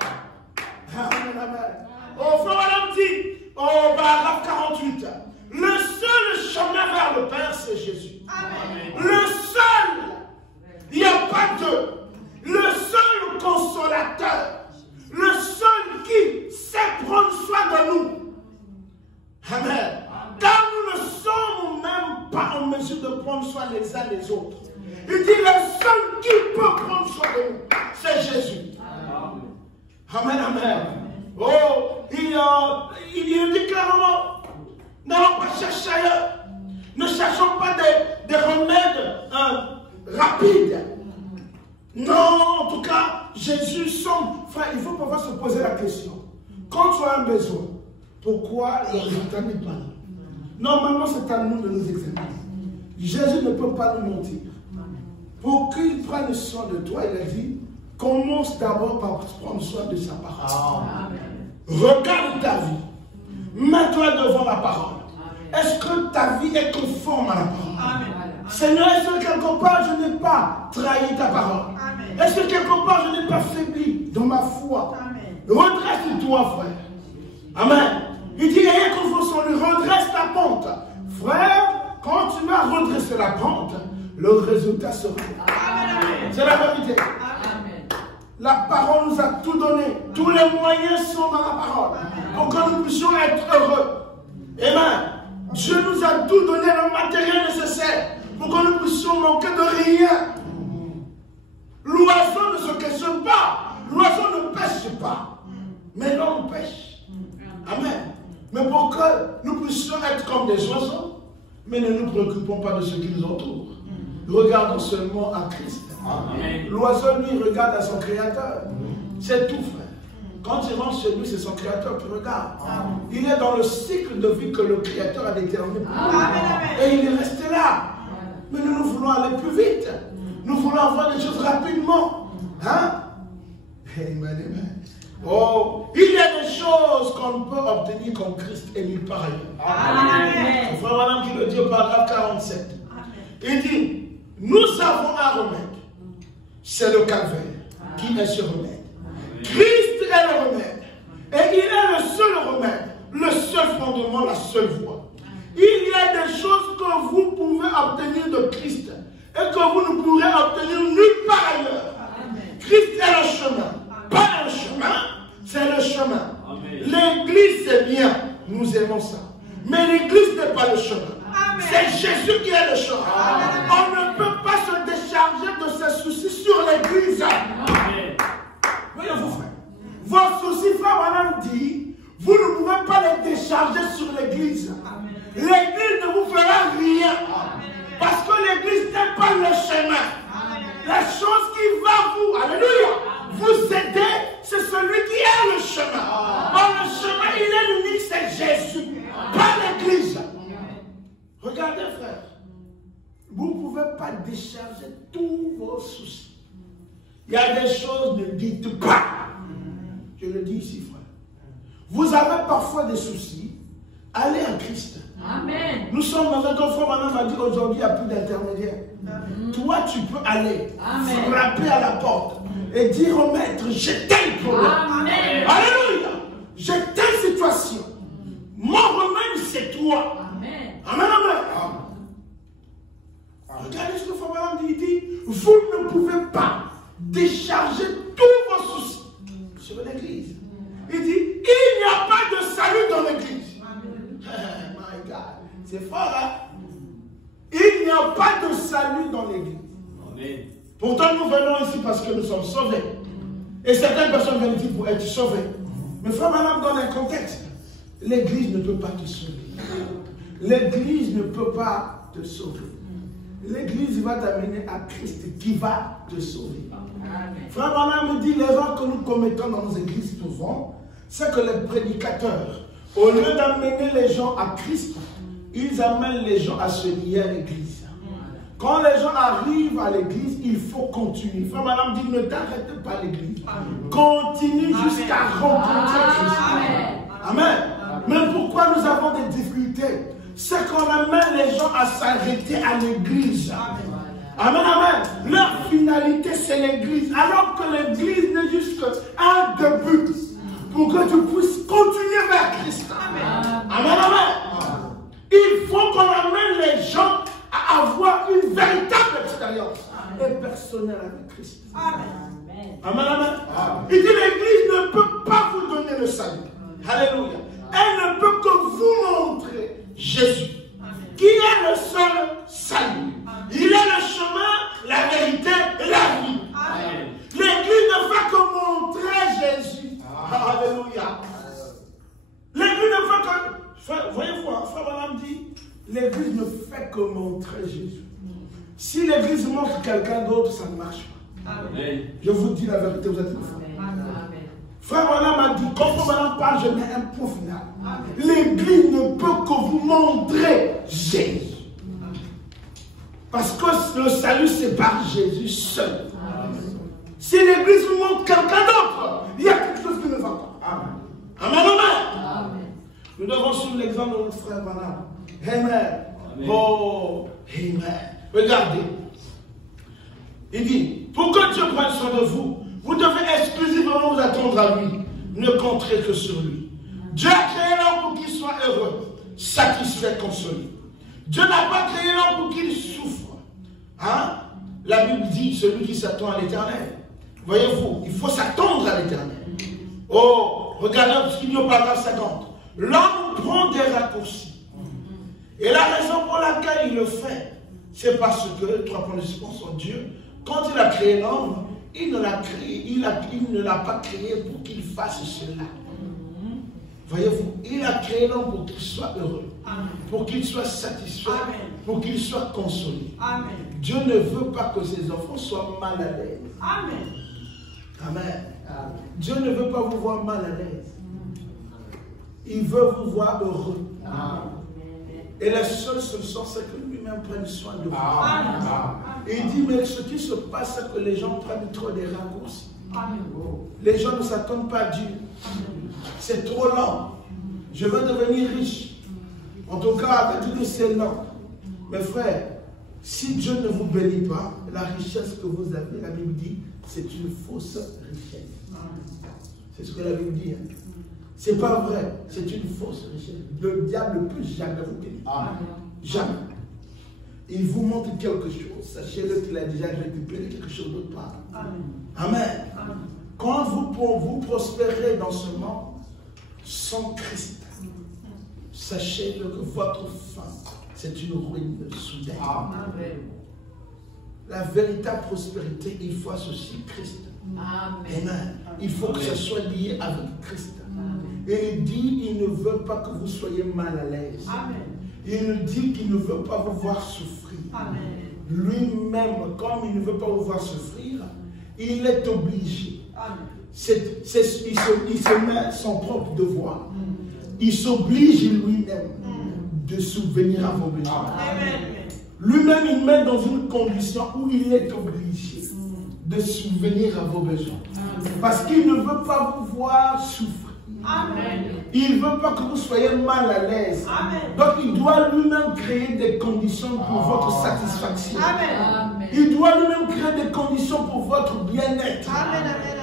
Amen, amen. Oh, frère Madame dit, au paragraphe 48, le vers le Père, c'est Jésus. Amen. Le seul, il n'y a pas deux, le seul consolateur, le seul qui sait prendre soin de nous. Amen. Car nous ne sommes même pas en mesure de prendre soin les uns des autres. Il dit le seul qui peut prendre soin de nous, c'est Jésus. Amen, amen. Oh, il dit clairement, n'allons pas chercher ailleurs. Ne cherchons pas des remèdes rapides. Non, en tout cas, Jésus semble. Frère, il faut pouvoir se poser la question. Quand tu as un besoin, pourquoi le résultat n'est pas là? Normalement, c'est à nous de nous examiner. Jésus ne peut pas nous mentir. Pour qu'il prenne soin de toi, il a dit, commence d'abord par prendre soin de sa parole. Regarde ta vie. Mets-toi devant la parole. Est-ce que ta vie est conforme à la parole? Seigneur, est-ce que quelque part je n'ai pas trahi ta parole? Est-ce que quelque part je n'ai pas faibli dans ma foi? Redresse-toi, frère. Amen. Il dit, ayez confiance en lui, redresse ta pente. Frère, quand tu vas redresser la pente, le résultat sera. C'est la vérité. Amen. La parole nous a tout donné. Tous les moyens sont dans la parole. Pour que nous puissions être heureux. Amen. Dieu nous a tout donné, le matériel nécessaire, pour que nous puissions manquer de rien. L'oiseau ne se questionne pas. L'oiseau ne pêche pas. Mais l'homme pêche. Amen. Mais pour que nous puissions être comme des oiseaux, mais ne nous préoccupons pas de ce qui nous entoure. Regardons seulement à Christ. L'oiseau, lui, regarde à son Créateur. C'est tout, frère. Quand il rentre chez lui, c'est son Créateur qui regarde. Il est dans le cycle de vie que le Créateur a déterminé pour lui. Et il est resté là. Mais nous voulons aller plus vite. Nous voulons avoir des choses rapidement. Hein? Amen, amen. Oh, il y a des choses qu'on peut obtenir comme Christ et nulle part ailleurs. Amen. Frère Madame qui le dit au paragraphe 47. Il dit, nous avons un remède. C'est le calvaire qui est ce remède. Christ est le remède. Et il est le seul remède, le seul fondement, la seule voie. Il y a des choses que vous pouvez obtenir de Christ et que vous ne pourrez obtenir nulle part ailleurs. Christ est le chemin. Pas un chemin, c'est le chemin. L'église, c'est bien. Nous aimons ça. Mais l'église n'est pas le chemin. C'est Jésus qui est le chemin. On ne peut pas se décharger de ses soucis sur l'église. Voyez-vous, frère. Vos soucis, frère Madame dit, vous ne pouvez pas les décharger sur l'église. L'église ne vous fera rien. Parce que l'église n'est pas le chemin. La chose qui va vous, alléluia, vous aider, c'est celui qui est le chemin. Or, le chemin, il est l'unique, c'est Jésus, pas l'église. Regardez, frère, vous ne pouvez pas décharger tous vos soucis. Il y a des choses, ne dites pas. Je le dis ici, frère. Vous avez parfois des soucis, allez à Christ. Amen. Nous sommes dans un confort, maintenant, on m'a dit aujourd'hui, il n'y a plus d'intermédiaire. Toi, tu peux aller frapper à la porte et dire au maître, j'ai tel problème. Amen. Alléluia. J'ai telle situation. Mon remède, c'est toi. Amen. Amen, amen. Regardez ce que Frère Madame dit. Il dit, vous ne pouvez pas décharger tous vos soucis sur l'église. Il dit, il n'y a pas de salut dans l'église. My God. C'est fort, hein? Il n'y a pas de salut dans l'église. Pourtant, nous venons ici parce que nous sommes sauvés. Et certaines personnes viennent ici pour être sauvées. Mais Frère Madame donne un contexte. L'église ne peut pas te sauver. L'église ne peut pas te sauver. L'église va t'amener à Christ qui va te sauver. Frère Madame me dit, l'erreur que nous commettons dans nos églises souvent, c'est que les prédicateurs, au lieu d'amener les gens à Christ, ils amènent les gens à se lier à l'église. Quand les gens arrivent à l'église, il faut continuer. Frère Madame dit, ne t'arrête pas à l'église. Continue jusqu'à rencontrer Christ. Amen. Mais pourquoi nous avons des difficultés? C'est qu'on amène les gens à s'arrêter à l'église. Amen, amen. Leur finalité, c'est l'église. Alors que l'église n'est juste un début pour que tu puisses continuer vers Christ. Amen, amen. Il faut qu'on amène les gens personnel avec Christ. Amen. Amen, amen. Il dit l'Église ne peut pas vous donner le salut. Alléluia. Elle ne peut que vous montrer Jésus, qui est le seul salut. Il est le chemin, la vérité et la vie. L'Église ne fait que montrer Jésus. Alléluia. L'Église ne fait que... Voyez-vous, Frère Branham dit, l'Église ne fait que montrer Jésus. Si l'Église montre quelqu'un d'autre, ça ne marche pas. Amen. Je vous dis la vérité, vous êtes une femme. Frère Branham a dit, quand Frère Branham parle, je mets un point final. L'Église ne peut que vous montrer Jésus. Parce que le salut, c'est par Jésus seul. Si l'Église vous montre quelqu'un d'autre, il y a quelque chose qui ne va pas. Amen. Amen, amen. Nous devons suivre l'exemple de notre frère Branham. Amen. Oh, amen. Regardez. Il dit, pour que Dieu prenne soin de vous, vous devez exclusivement vous attendre à lui. Ne compterez que sur lui. Dieu a créé l'homme pour qu'il soit heureux, satisfait, consolé. Dieu n'a pas créé l'homme pour qu'il souffre. Hein? La Bible dit, celui qui s'attend à l'éternel. Voyez-vous, il faut s'attendre à l'éternel. Oh, regardez ce qu'il dit au paragraphe 50. L'homme prend des raccourcis. Et la raison pour laquelle il le fait, c'est parce que, 3 points de suspension, Dieu, quand il a créé l'homme, il ne l'a pas créé pour qu'il fasse cela. Voyez-vous, il a créé l'homme pour qu'il soit heureux, pour qu'il soit satisfait, pour qu'il soit consolé. Amen. Dieu ne veut pas que ses enfants soient mal à l'aise. Amen. Amen. Dieu ne veut pas vous voir mal à l'aise. Il veut vous voir heureux. Amen. Et la seule solution, c'est que lui-même prenne soin de vous. Et il dit, mais ce qui se passe, c'est que les gens prennent trop des raccourcis. Les gens ne s'attendent pas à Dieu. C'est trop lent. Je veux devenir riche. En tout cas, c'est lent. Mes frères, si Dieu ne vous bénit pas, la richesse que vous avez, la Bible dit, c'est une fausse richesse. C'est ce que la Bible dit. Hein. C'est pas vrai, c'est une fausse richesse. Le diable ne peut jamais vous bénir. Jamais. Il vous montre quelque chose, sachez-le qu'il a déjà récupéré quelque chose d'autre part. Amen. Amen. Quand vous prospérez dans ce monde sans Christ, sachez-le que votre fin, c'est une ruine soudaine. Amen. La véritable prospérité, il faut associer Christ. Amen. Amen. Il faut que ça soit lié avec Christ. Amen. Et il dit, il ne veut pas que vous soyez mal à l'aise. Il nous dit qu'il ne veut pas vous voir souffrir. Lui-même, comme il ne veut pas vous voir souffrir, il est obligé. Il se met son propre devoir. Il s'oblige lui-même de subvenir à vos besoins. Lui-même, il met dans une condition où il est obligé de subvenir à vos besoins. Parce qu'il ne veut pas vous voir souffrir. Amen. Il ne veut pas que vous soyez mal à l'aise. Donc il doit lui-même créer des conditions pour votre satisfaction. Amen. Il doit lui-même créer des conditions pour votre bien-être.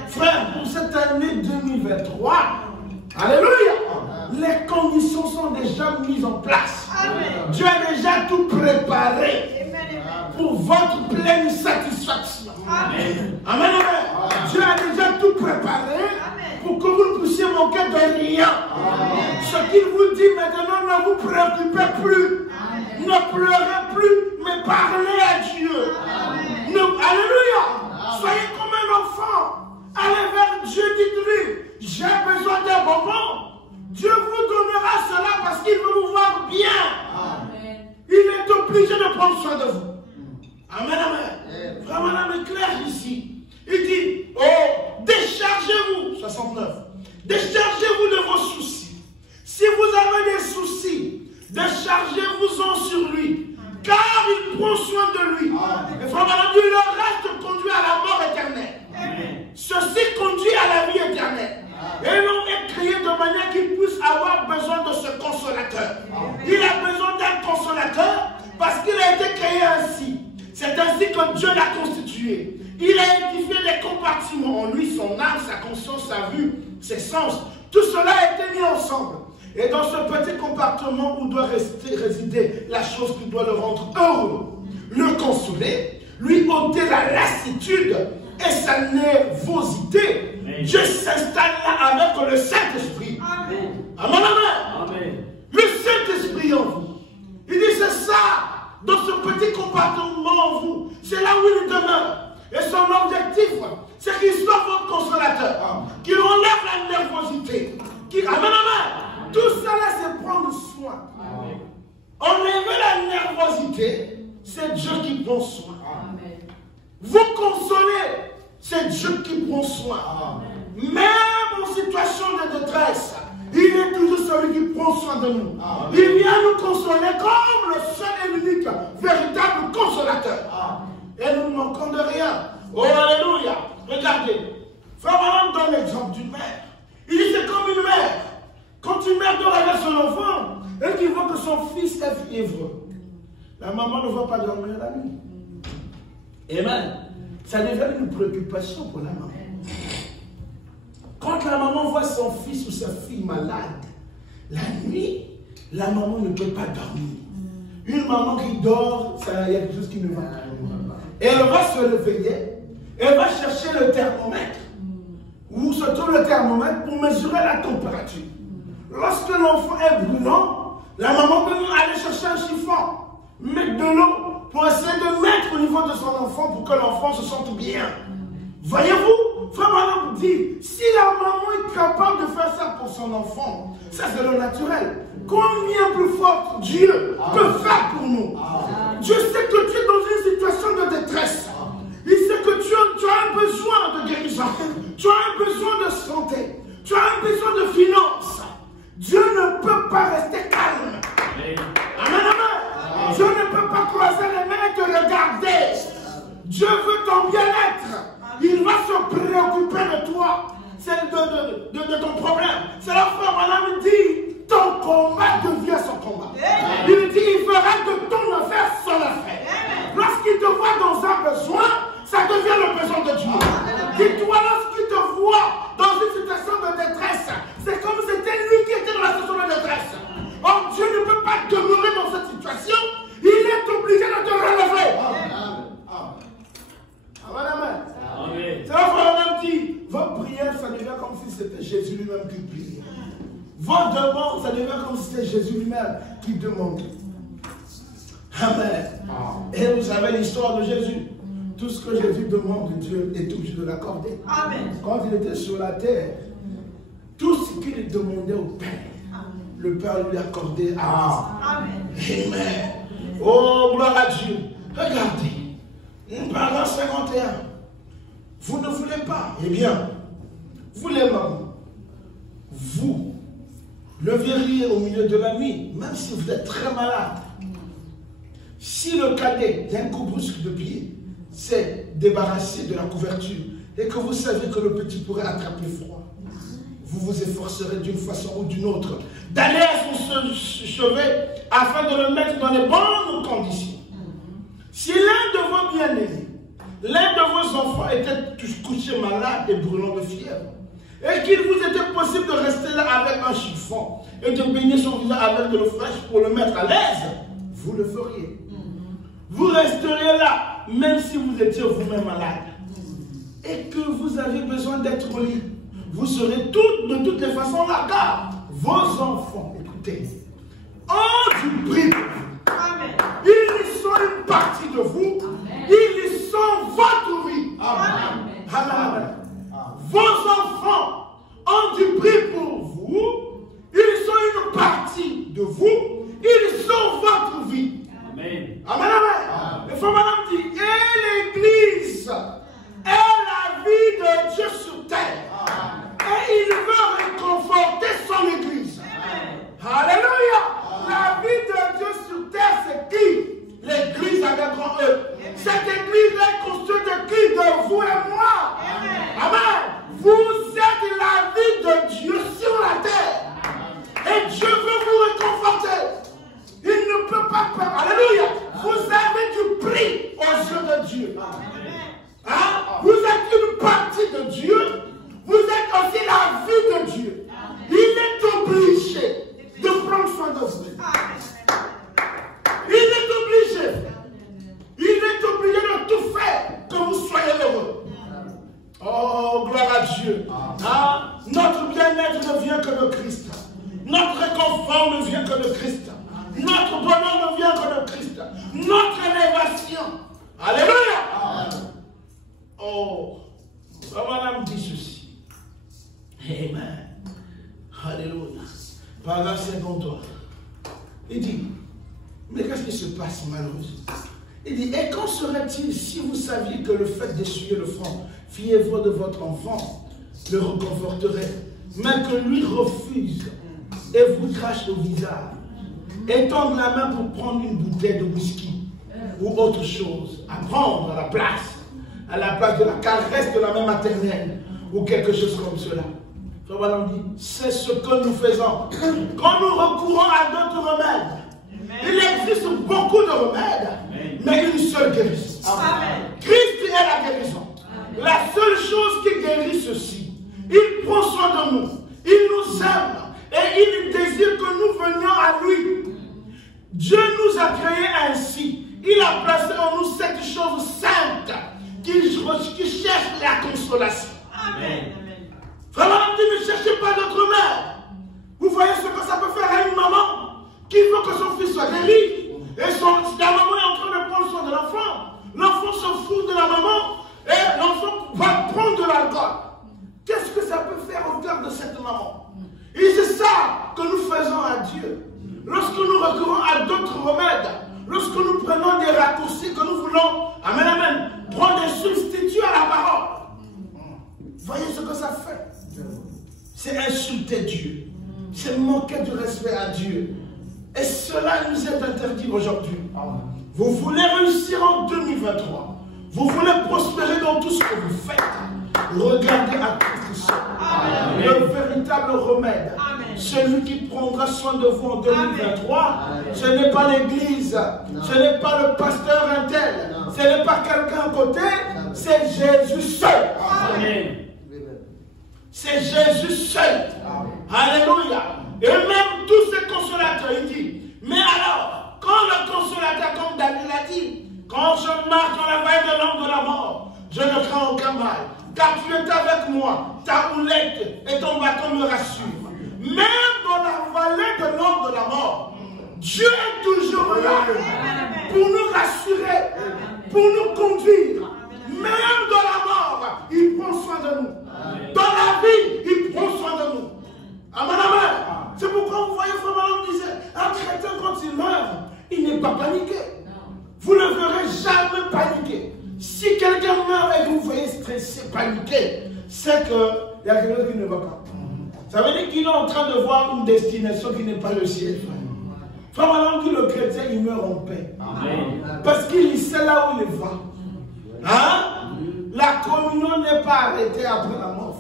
Frère, pour cette année 2023, alléluia, les conditions sont déjà mises en place. Amen. Dieu a déjà tout préparé pour votre pleine satisfaction. Amen. Amen. Amen. Dieu a déjà tout préparé pour que vous ne puissiez manquer de rien. Amen. Ce qu'il vous dit maintenant, ne vous préoccupez plus. Amen. Ne pleurez plus, mais parlez à Dieu. Alléluia. Soyez comme un enfant. Allez vers Dieu, dites-lui, j'ai besoin d'un bonbon. Dieu vous donnera cela parce qu'il veut vous voir bien. Amen. Il est obligé de prendre soin de vous. Amen, amen. Vraiment, c'est clair ici. Il dit, oh, déchargez-vous, 69, déchargez-vous de vos soucis. Si vous avez des soucis, déchargez-vous-en sur lui, car il prend soin de lui. Et vraiment, le reste conduit à la mort éternelle. Amen. Ceci conduit à la vie éternelle. Et l'on est créé de manière qu'il puisse avoir besoin de ce consolateur. Il a besoin d'un consolateur parce qu'il a été créé ainsi. C'est ainsi que Dieu l'a constitué. Il a édifié des compartiments en lui, son âme, sa conscience, sa vue, ses sens. Tout cela a été mis ensemble. Et dans ce petit compartiment où doit résider la chose qui doit le rendre heureux, le consoler, lui ôter la lassitude et sa nervosité. Amen. Dieu s'installe là avec le Saint-Esprit. Amen. Amen, amen. Amen. Le Saint-Esprit en vous. Il dit c'est ça, dans ce petit compartiment en vous. C'est là où il demeure. Et son objectif, c'est qu'il soit votre consolateur. Qu'il enlève la nervosité. Amen, amen. Tout ça là, c'est prendre soin. Amen. Enlever la nervosité, c'est Dieu qui prend soin. Amen. Vous consolez, c'est Dieu qui prend soin. Amen. Même en situation de détresse, il est toujours celui qui prend soin de nous. Amen. Il vient nous consoler comme le seul et l'unique véritable consolateur. Amen. Et nous ne manquons de rien. Oh, alléluia. Regardez. Frère Madame donne l'exemple d'une mère. Il dit c'est comme une mère. Quand une mère dort avec son enfant, et qu'il voit que son fils est ivre, la maman ne va pas dormir la nuit. Amen. Ça devient une préoccupation pour la maman. Quand la maman voit son fils ou sa fille malade, la nuit, la maman ne peut pas dormir. Une maman qui dort, il y a quelque chose qui ne va pas. Et elle va se réveiller, elle va chercher le thermomètre, où se trouve le thermomètre pour mesurer la température. Lorsque l'enfant est brûlant, la maman peut aller chercher un chiffon, mettre de l'eau pour essayer de mettre au niveau de son enfant pour que l'enfant se sente bien. Voyez-vous, frère Madame dit, si la maman est capable de faire ça pour son enfant, ça c'est le naturel. Combien plus fort Dieu peut faire pour nous? Dieu sait que tu es dans une situation de détresse. Il sait que tu as un besoin de guérison. Tu as un besoin de santé. Tu as un besoin de finances. Dieu ne peut pas rester calme. Amen, amen. Dieu ne peut pas croiser les mains et te regarder. Dieu veut ton bien-être. Il va se préoccuper de toi. C'est de ton problème. C'est la frère Madame dit, ton combat devient son combat. Il dit, il fera de ton affaire son affaire. Lorsqu'il te voit dans un besoin, ça devient le besoin de Dieu. Dis-toi, lorsqu'il te voit dans une situation de détresse, c'est comme si c'était lui qui était dans la situation de détresse. Or, Dieu ne peut pas demeurer dans cette situation. Il est obligé de te relever. Amen. Amen. C'est la frère Madame dit, votre prière, ça devient comme si c'était Jésus lui-même qui priait. Votre demande, ça devient comme si c'était Jésus lui-même qui demandait. Amen. Et vous savez l'histoire de Jésus. Tout ce que Jésus demande de Dieu est obligé de l'accorder. Amen. Quand il était sur la terre, tout ce qu'il demandait au Père, le Père lui accordait à Amen. Amen. Oh, gloire à Dieu. Regardez. Parlant 51. Vous ne voulez pas. Eh bien, vous les mamans, vous leveriez au milieu de la nuit, même si vous êtes très malade. Si le cadet d'un coup brusque de pied s'est débarrassé de la couverture et que vous savez que le petit pourrait attraper froid, vous vous efforcerez d'une façon ou d'une autre d'aller à son chevet afin de le mettre dans les bonnes conditions. Si l'un de vos bien-aimés, l'un de vos enfants était couché malade et brûlant de fièvre, et qu'il vous était possible de rester là avec un chiffon et de baigner son visage avec de l'eau fraîche pour le mettre à l'aise, vous le feriez. Vous resteriez là, même si vous étiez vous-même malade. Et que vous avez besoin d'être au lit. Vous serez de toutes les façons là, car vos enfants, écoutez, ont du prix pour vous. Amen. Ils sont une partie de vous. Amen. Ils sont votre vie. Amen. Amen. Amen. Vos enfants ont du prix pour vous. Ils sont une partie de vous. Ils sont votre vie. Amen. Amen. Amen. Le frère Madame dit, et l'Église est la vie de Dieu sur terre. Amen. Et il veut réconforter son Église. Amen. Alléluia. La vie de Dieu sur terre, c'est qui? L'Église avec grand E. bien-être ne vient que de Christ. Notre réconfort ne vient que de Christ. Notre bonheur ne vient que de Christ. Notre élévation. Alléluia. Oh, madame dit ceci. Amen. Alléluia. Paragraphe 53. Il dit, mais qu'est-ce qui se passe malheureusement? Il dit, et qu'en serait-il si vous saviez que le fait d'essuyer le front, fièvre de votre enfant, le reconforterait, mais que lui refuse et vous crache au visage, et tendre la main pour prendre une bouteille de whisky ou autre chose, à prendre à la place de la caresse de la main maternelle ou quelque chose comme cela. Voilà, on dit, c'est ce que nous faisons. Quand nous recourons à d'autres remèdes, il existe beaucoup de remèdes, mais une seule guérison. Christ est la guérison. La seule chose qui guérit ceci, il prend soin de nous, il nous aime et il désire que nous venions à lui. Dieu nous a créés ainsi. Il a placé en nous cette chose sainte qui cherche la consolation. Amen. Vraiment, ne cherchez pas d'autre mère. Vous voyez ce que ça peut faire à une maman qui veut que son fils soit guéri. Et la maman est en train de prendre soin de l'enfant. L'enfant se fout de la maman et l'enfant va prendre de l'alcool. Qu'est-ce que ça peut faire au cœur de cette maman? Et c'est ça que nous faisons à Dieu. Lorsque nous recourons à d'autres remèdes, lorsque nous prenons des raccourcis que nous voulons, amen, amen, prendre des substituts à la parole. Voyez ce que ça fait. C'est insulter Dieu. C'est manquer du respect à Dieu. Et cela nous est interdit aujourd'hui. Vous voulez réussir en 2023. Vous voulez prospérer dans tout ce que vous faites. Regardez à Christ seul. Le véritable remède. Celui qui prendra soin de vous en 2023. Ce n'est pas l'église. Ce n'est pas le pasteur intel. Ce n'est pas quelqu'un à côté. C'est Jésus seul. Amen. C'est Jésus seul. Alléluia. Et même tous ces consolateurs, il dit, mais alors, quand le consolateur, comme David l'a dit, quand je marche dans la vallée de l'ombre de la mort, je ne crains aucun mal, car tu es avec moi, ta houlette et ton bâton me rassurent. Même dans la vallée de l'ombre de la mort, Dieu est toujours là pour nous rassurer, pour nous conduire. Même dans la mort, il prend soin de nous. Dans la vie, il prend soin de nous. Amen, amen. C'est pourquoi vous voyez, Frère Manon disait, un chrétien quand il meurt, il n'est pas paniqué. Vous ne verrez jamais paniquer. Si quelqu'un meurt et que vous voyez stressé, paniqué, c'est qu'il y a quelque chose qui ne va pas. Ça veut dire qu'il est en train de voir une destination qui n'est pas le ciel. Frère Manon dit, le chrétien, il meurt en paix. Amen. Parce qu'il sait là où il va. Hein? La communion n'est pas arrêtée après la mort.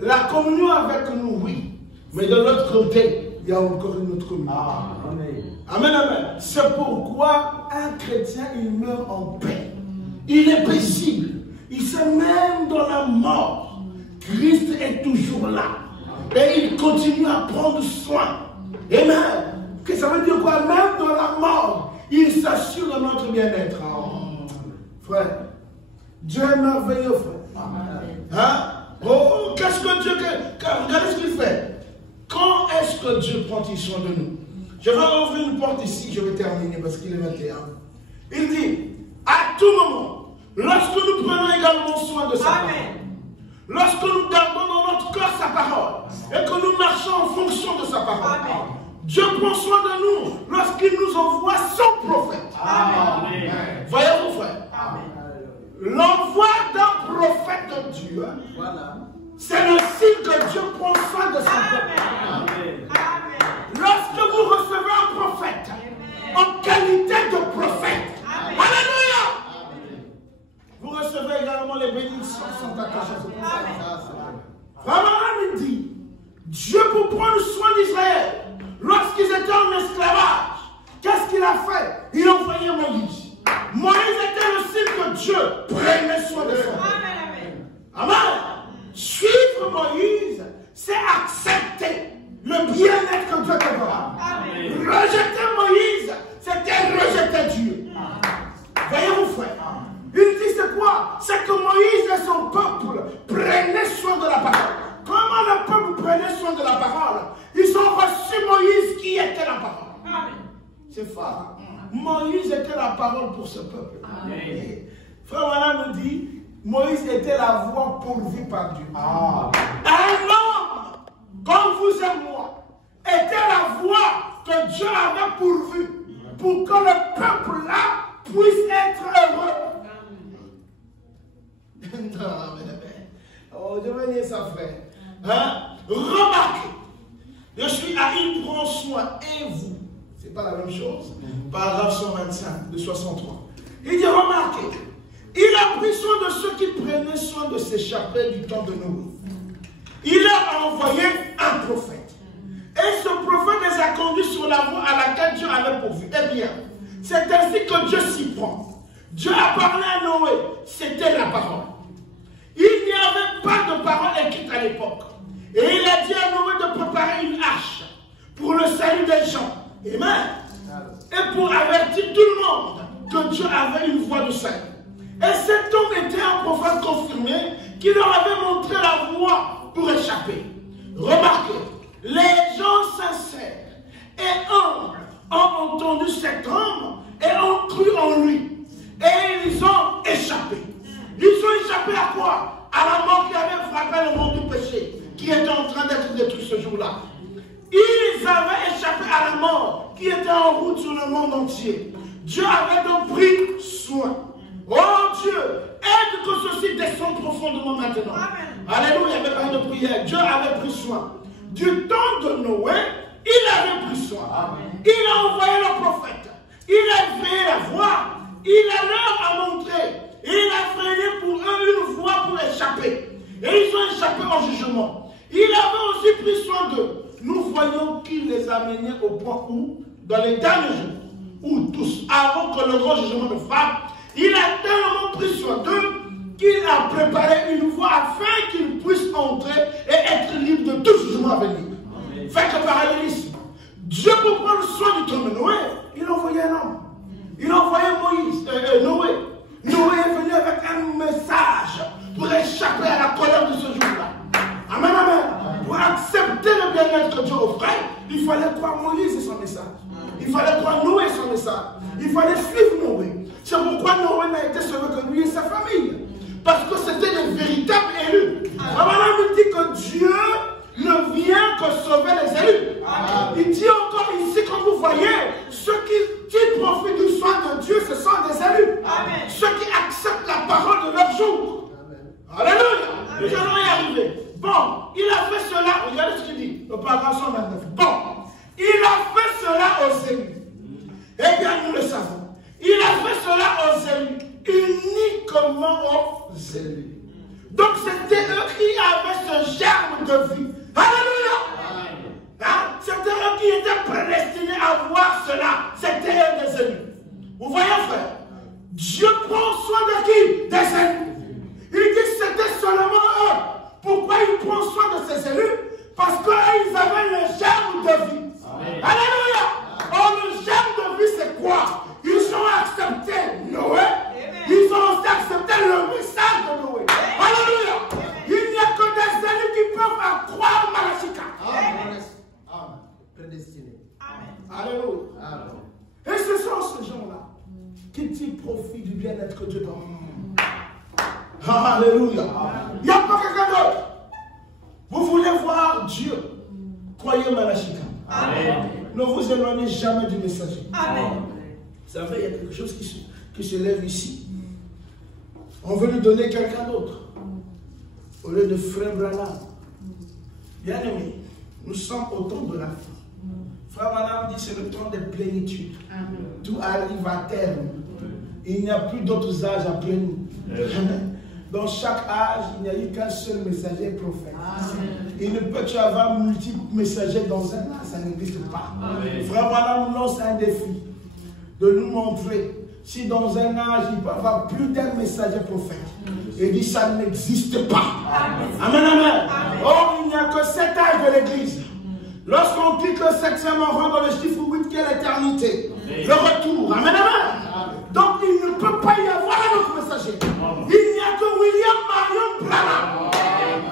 La communion avec nous, oui. Mais de l'autre côté, il y a encore une autre communion. Amen, amen. C'est pourquoi un chrétien, il meurt en paix. Il est paisible. Il sait même dans la mort, Christ est toujours là. Et il continue à prendre soin. Amen. Que ça veut dire quoi? Même dans la mort, il s'assure de notre bien-être. Frère, Dieu est merveilleux, frère. Hein? Oh, qu'est-ce que Dieu... Regardez ce qu'il fait. Quand est-ce que Dieu prend soin de nous? Je vais ouvrir une porte ici, je vais terminer parce qu'il est 21. Il dit, à tout moment, lorsque nous prenons également soin de sa parole, lorsque nous gardons dans notre cœur sa parole, et que nous marchons en fonction de sa parole, Dieu prend soin de nous lorsqu'il nous envoie son prophète. Voyez-vous, frère? L'envoi d'un prophète de Dieu, c'est le signe que Dieu prend soin de son peuple. Lorsque vous recevez un prophète, en qualité de prophète, alléluia, vous recevez également les bénédictions qui sont attachées à ce prophète. Vraiment, il dit, Dieu pour prendre soin d'Israël, lorsqu'ils étaient en esclavage, qu'est-ce qu'il a fait? Il a envoyé Moïse. Moïse était le signe que Dieu prenait soin de son peuple. Amen. Suivre Moïse, c'est accepter le bien-être que Dieu te donnera. Rejeter Moïse, c'était rejeter Dieu. Voyez-vous, frère? Il dit c'est quoi? C'est que Moïse et son peuple prenaient soin de la parole. Comment le peuple prenait C'est fort. Moïse était la parole pour ce peuple. Amen. Frère Voilà nous dit, Moïse était la voix pourvue par Dieu. Ah. Un homme, comme vous et moi, était la voix que Dieu avait pourvue pour que le peuple-là puisse être heureux. Non, mais, oh, je vais lire ça, frère. Hein? Remarquez, je suis à il prend soin, et vous, c'est pas la même chose. Paragraphe 125 de 63. Il dit, remarquez, il a pris soin de ceux qui prenaient soin de s'échapper du temps de Noé. Il a envoyé un prophète. Et ce prophète les a conduits sur la voie à laquelle Dieu avait pourvu. Eh bien, c'est ainsi que Dieu s'y prend. Dieu a parlé à Noé, c'était la parole. Il n'y avait pas de parole écrite à l'époque. Et il a dit à Noé de préparer une arche pour le salut des gens. Amen. Et pour avertir tout le monde que Dieu avait une voie de salut. Et cet homme était un prophète confirmé qui leur avait montré la voie pour échapper. Remarquez, les gens sincères et humbles ont entendu cet homme et ont cru en lui. Et ils ont échappé. Ils ont échappé à quoi? À la mort qui avait frappé le monde du péché, qui était en train d'être détruit ce jour-là. Ils avaient échappé à la mort qui était en route sur le monde entier. Dieu avait donc pris soin. Oh Dieu, aide que ceci descende profondément maintenant. Amen. Alléluia, il n'y avait pas de prière. Dieu avait pris soin. Du temps de Noé, il avait pris soin. Amen. Il a envoyé le prophète. Il a éveillé la voix. Il a leur a montré. Il a freiné pour eux une voie pour échapper. Et ils ont échappé au jugement. Il avait aussi pris soin d'eux. Nous voyons qu'il les a menés au point où, dans les derniers jours, où tous, avant que le grand jugement ne frappe, il a tellement pris soin d'eux qu'il a préparé une voie afin qu'ils puissent entrer et être libres de tout jugement à venir. Faites le parallélisme. Dieu, pour prendre soin du temps de Noé, il a envoyé un homme. Il a envoyé Noé. Noé est venu avec un message pour échapper à la colère de ce jour-là. Amen, amen. Pour accepter le bien-être que Dieu offrait, il fallait croire Moïse et son message. Il fallait croire Noé et son message. Il fallait suivre Noé. C'est pourquoi Noé n'a été sauvé que lui et sa famille. Parce que c'était des véritables élus. Abraham dit que Dieu ne vient que sauver les élus. Il dit encore ici, comme vous voyez, ceux qui profitent du soin de Dieu, ce sont des élus. Amen. Ceux qui acceptent la parole de leur jour. Amen. Alléluia. Nous allons y arriver. Bon, il a fait cela, regardez ce qu'il dit, le paragraphe 129. Bon, il a fait cela aux élus. Eh bien, nous le savons. Il a fait cela aux élus, uniquement aux élus. Donc, c'était eux qui avaient ce germe de vie. Alléluia! Hein? C'était eux qui étaient prédestinés à voir cela. C'était eux des élus. Vous voyez, frère? Dieu prend soin de qui? Des élus. Il dit que c'était seulement eux. Pourquoi il prend soin de ces élus? Parce qu'ils avaient le germe de vie. Amen. Alléluia! Or, le germe de vie, c'est quoi? Ils ont accepté Noé. Amen. Ils ont aussi accepté le message de Noé. Amen. Alléluia! Amen. Il n'y a que des élus qui peuvent croire Malachika. Amen. Amen. Prédestiné. Amen. Alléluia. Amen. Et ce sont ces gens-là qui tirent profit du bien-être que Dieu donne. Alléluia. Il n'y a pas quelqu'un d'autre. Vous voulez voir Dieu? Croyez Malachika. Amen. Ne vous éloignez jamais du messager. Amen. Vous savez, il y a quelque chose qui se lève ici. On veut lui donner quelqu'un d'autre. Au lieu de Frère Branham. Bien aimé, nous sommes au temps de la fin. Frère Branham dit c'est le temps de plénitude. Amen. Tout arrive à terme. Il n'y a plus d'autres âges après nous. Dans chaque âge, il n'y a eu qu'un seul messager prophète. Amen. Il ne peut y avoir multiples messagers dans un âge, ça n'existe pas. Amen. Frère Branham lance un défi de nous montrer si dans un âge il peut y avoir plus d'un messager prophète. Il dit ça n'existe pas. Amen. Amen, amen. Amen. Or, il n'y a que 7 âges de l'église. Lorsqu'on quitte le 7e rang dans le chiffre 8 qui est l'éternité, le retour. Amen, amen. Donc il ne peut pas y avoir un autre messager. Il n'y a que William Marion Branham.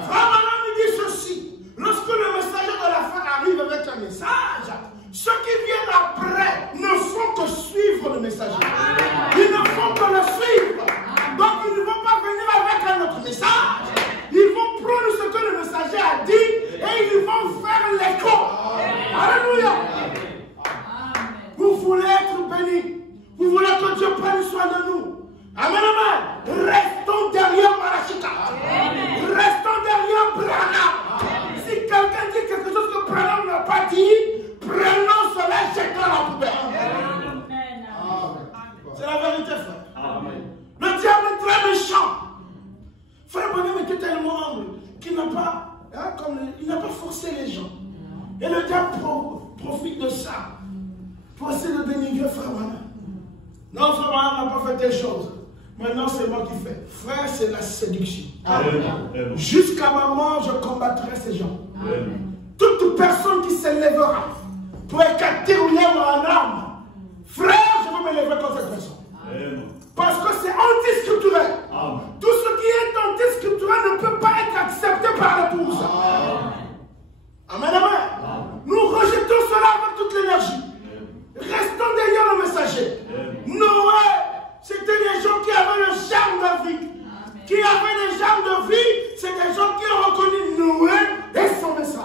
Frère Branham dit ceci. Lorsque le messager de la fin arrive avec un message, ceux qui viennent après ne font n'a pas dit, prenons cela et jetons la poubelle. C'est la vérité, frère. Amen. Le diable est très méchant. Frère Bonhomme était tellement humble qu'il n'a pas, il n'a pas forcé les gens. Et le diable profite de ça pour essayer de dénigrer Frère Bonhomme. Non, Frère Bonhomme n'a pas fait telle chose. Maintenant, c'est moi qui fais. Frère, c'est la séduction. Jusqu'à ma mort, je combattrai ces gens. Amen. Toute personne qui s'élèvera pour écarter ou en arme, frère, je veux me lever contre cette personne. Amen. Parce que c'est antiscripturel. Amen. Tout ce qui est antiscripturel ne peut pas être accepté par l'épouse. Amen, amen. Amen. Nous rejetons cela avec toute l'énergie. Restons derrière le messager. Noé, c'était des gens qui avaient le charme de vie. Amen. Qui avaient des charmes de vie, c'est des gens qui ont reconnu Noé et son message.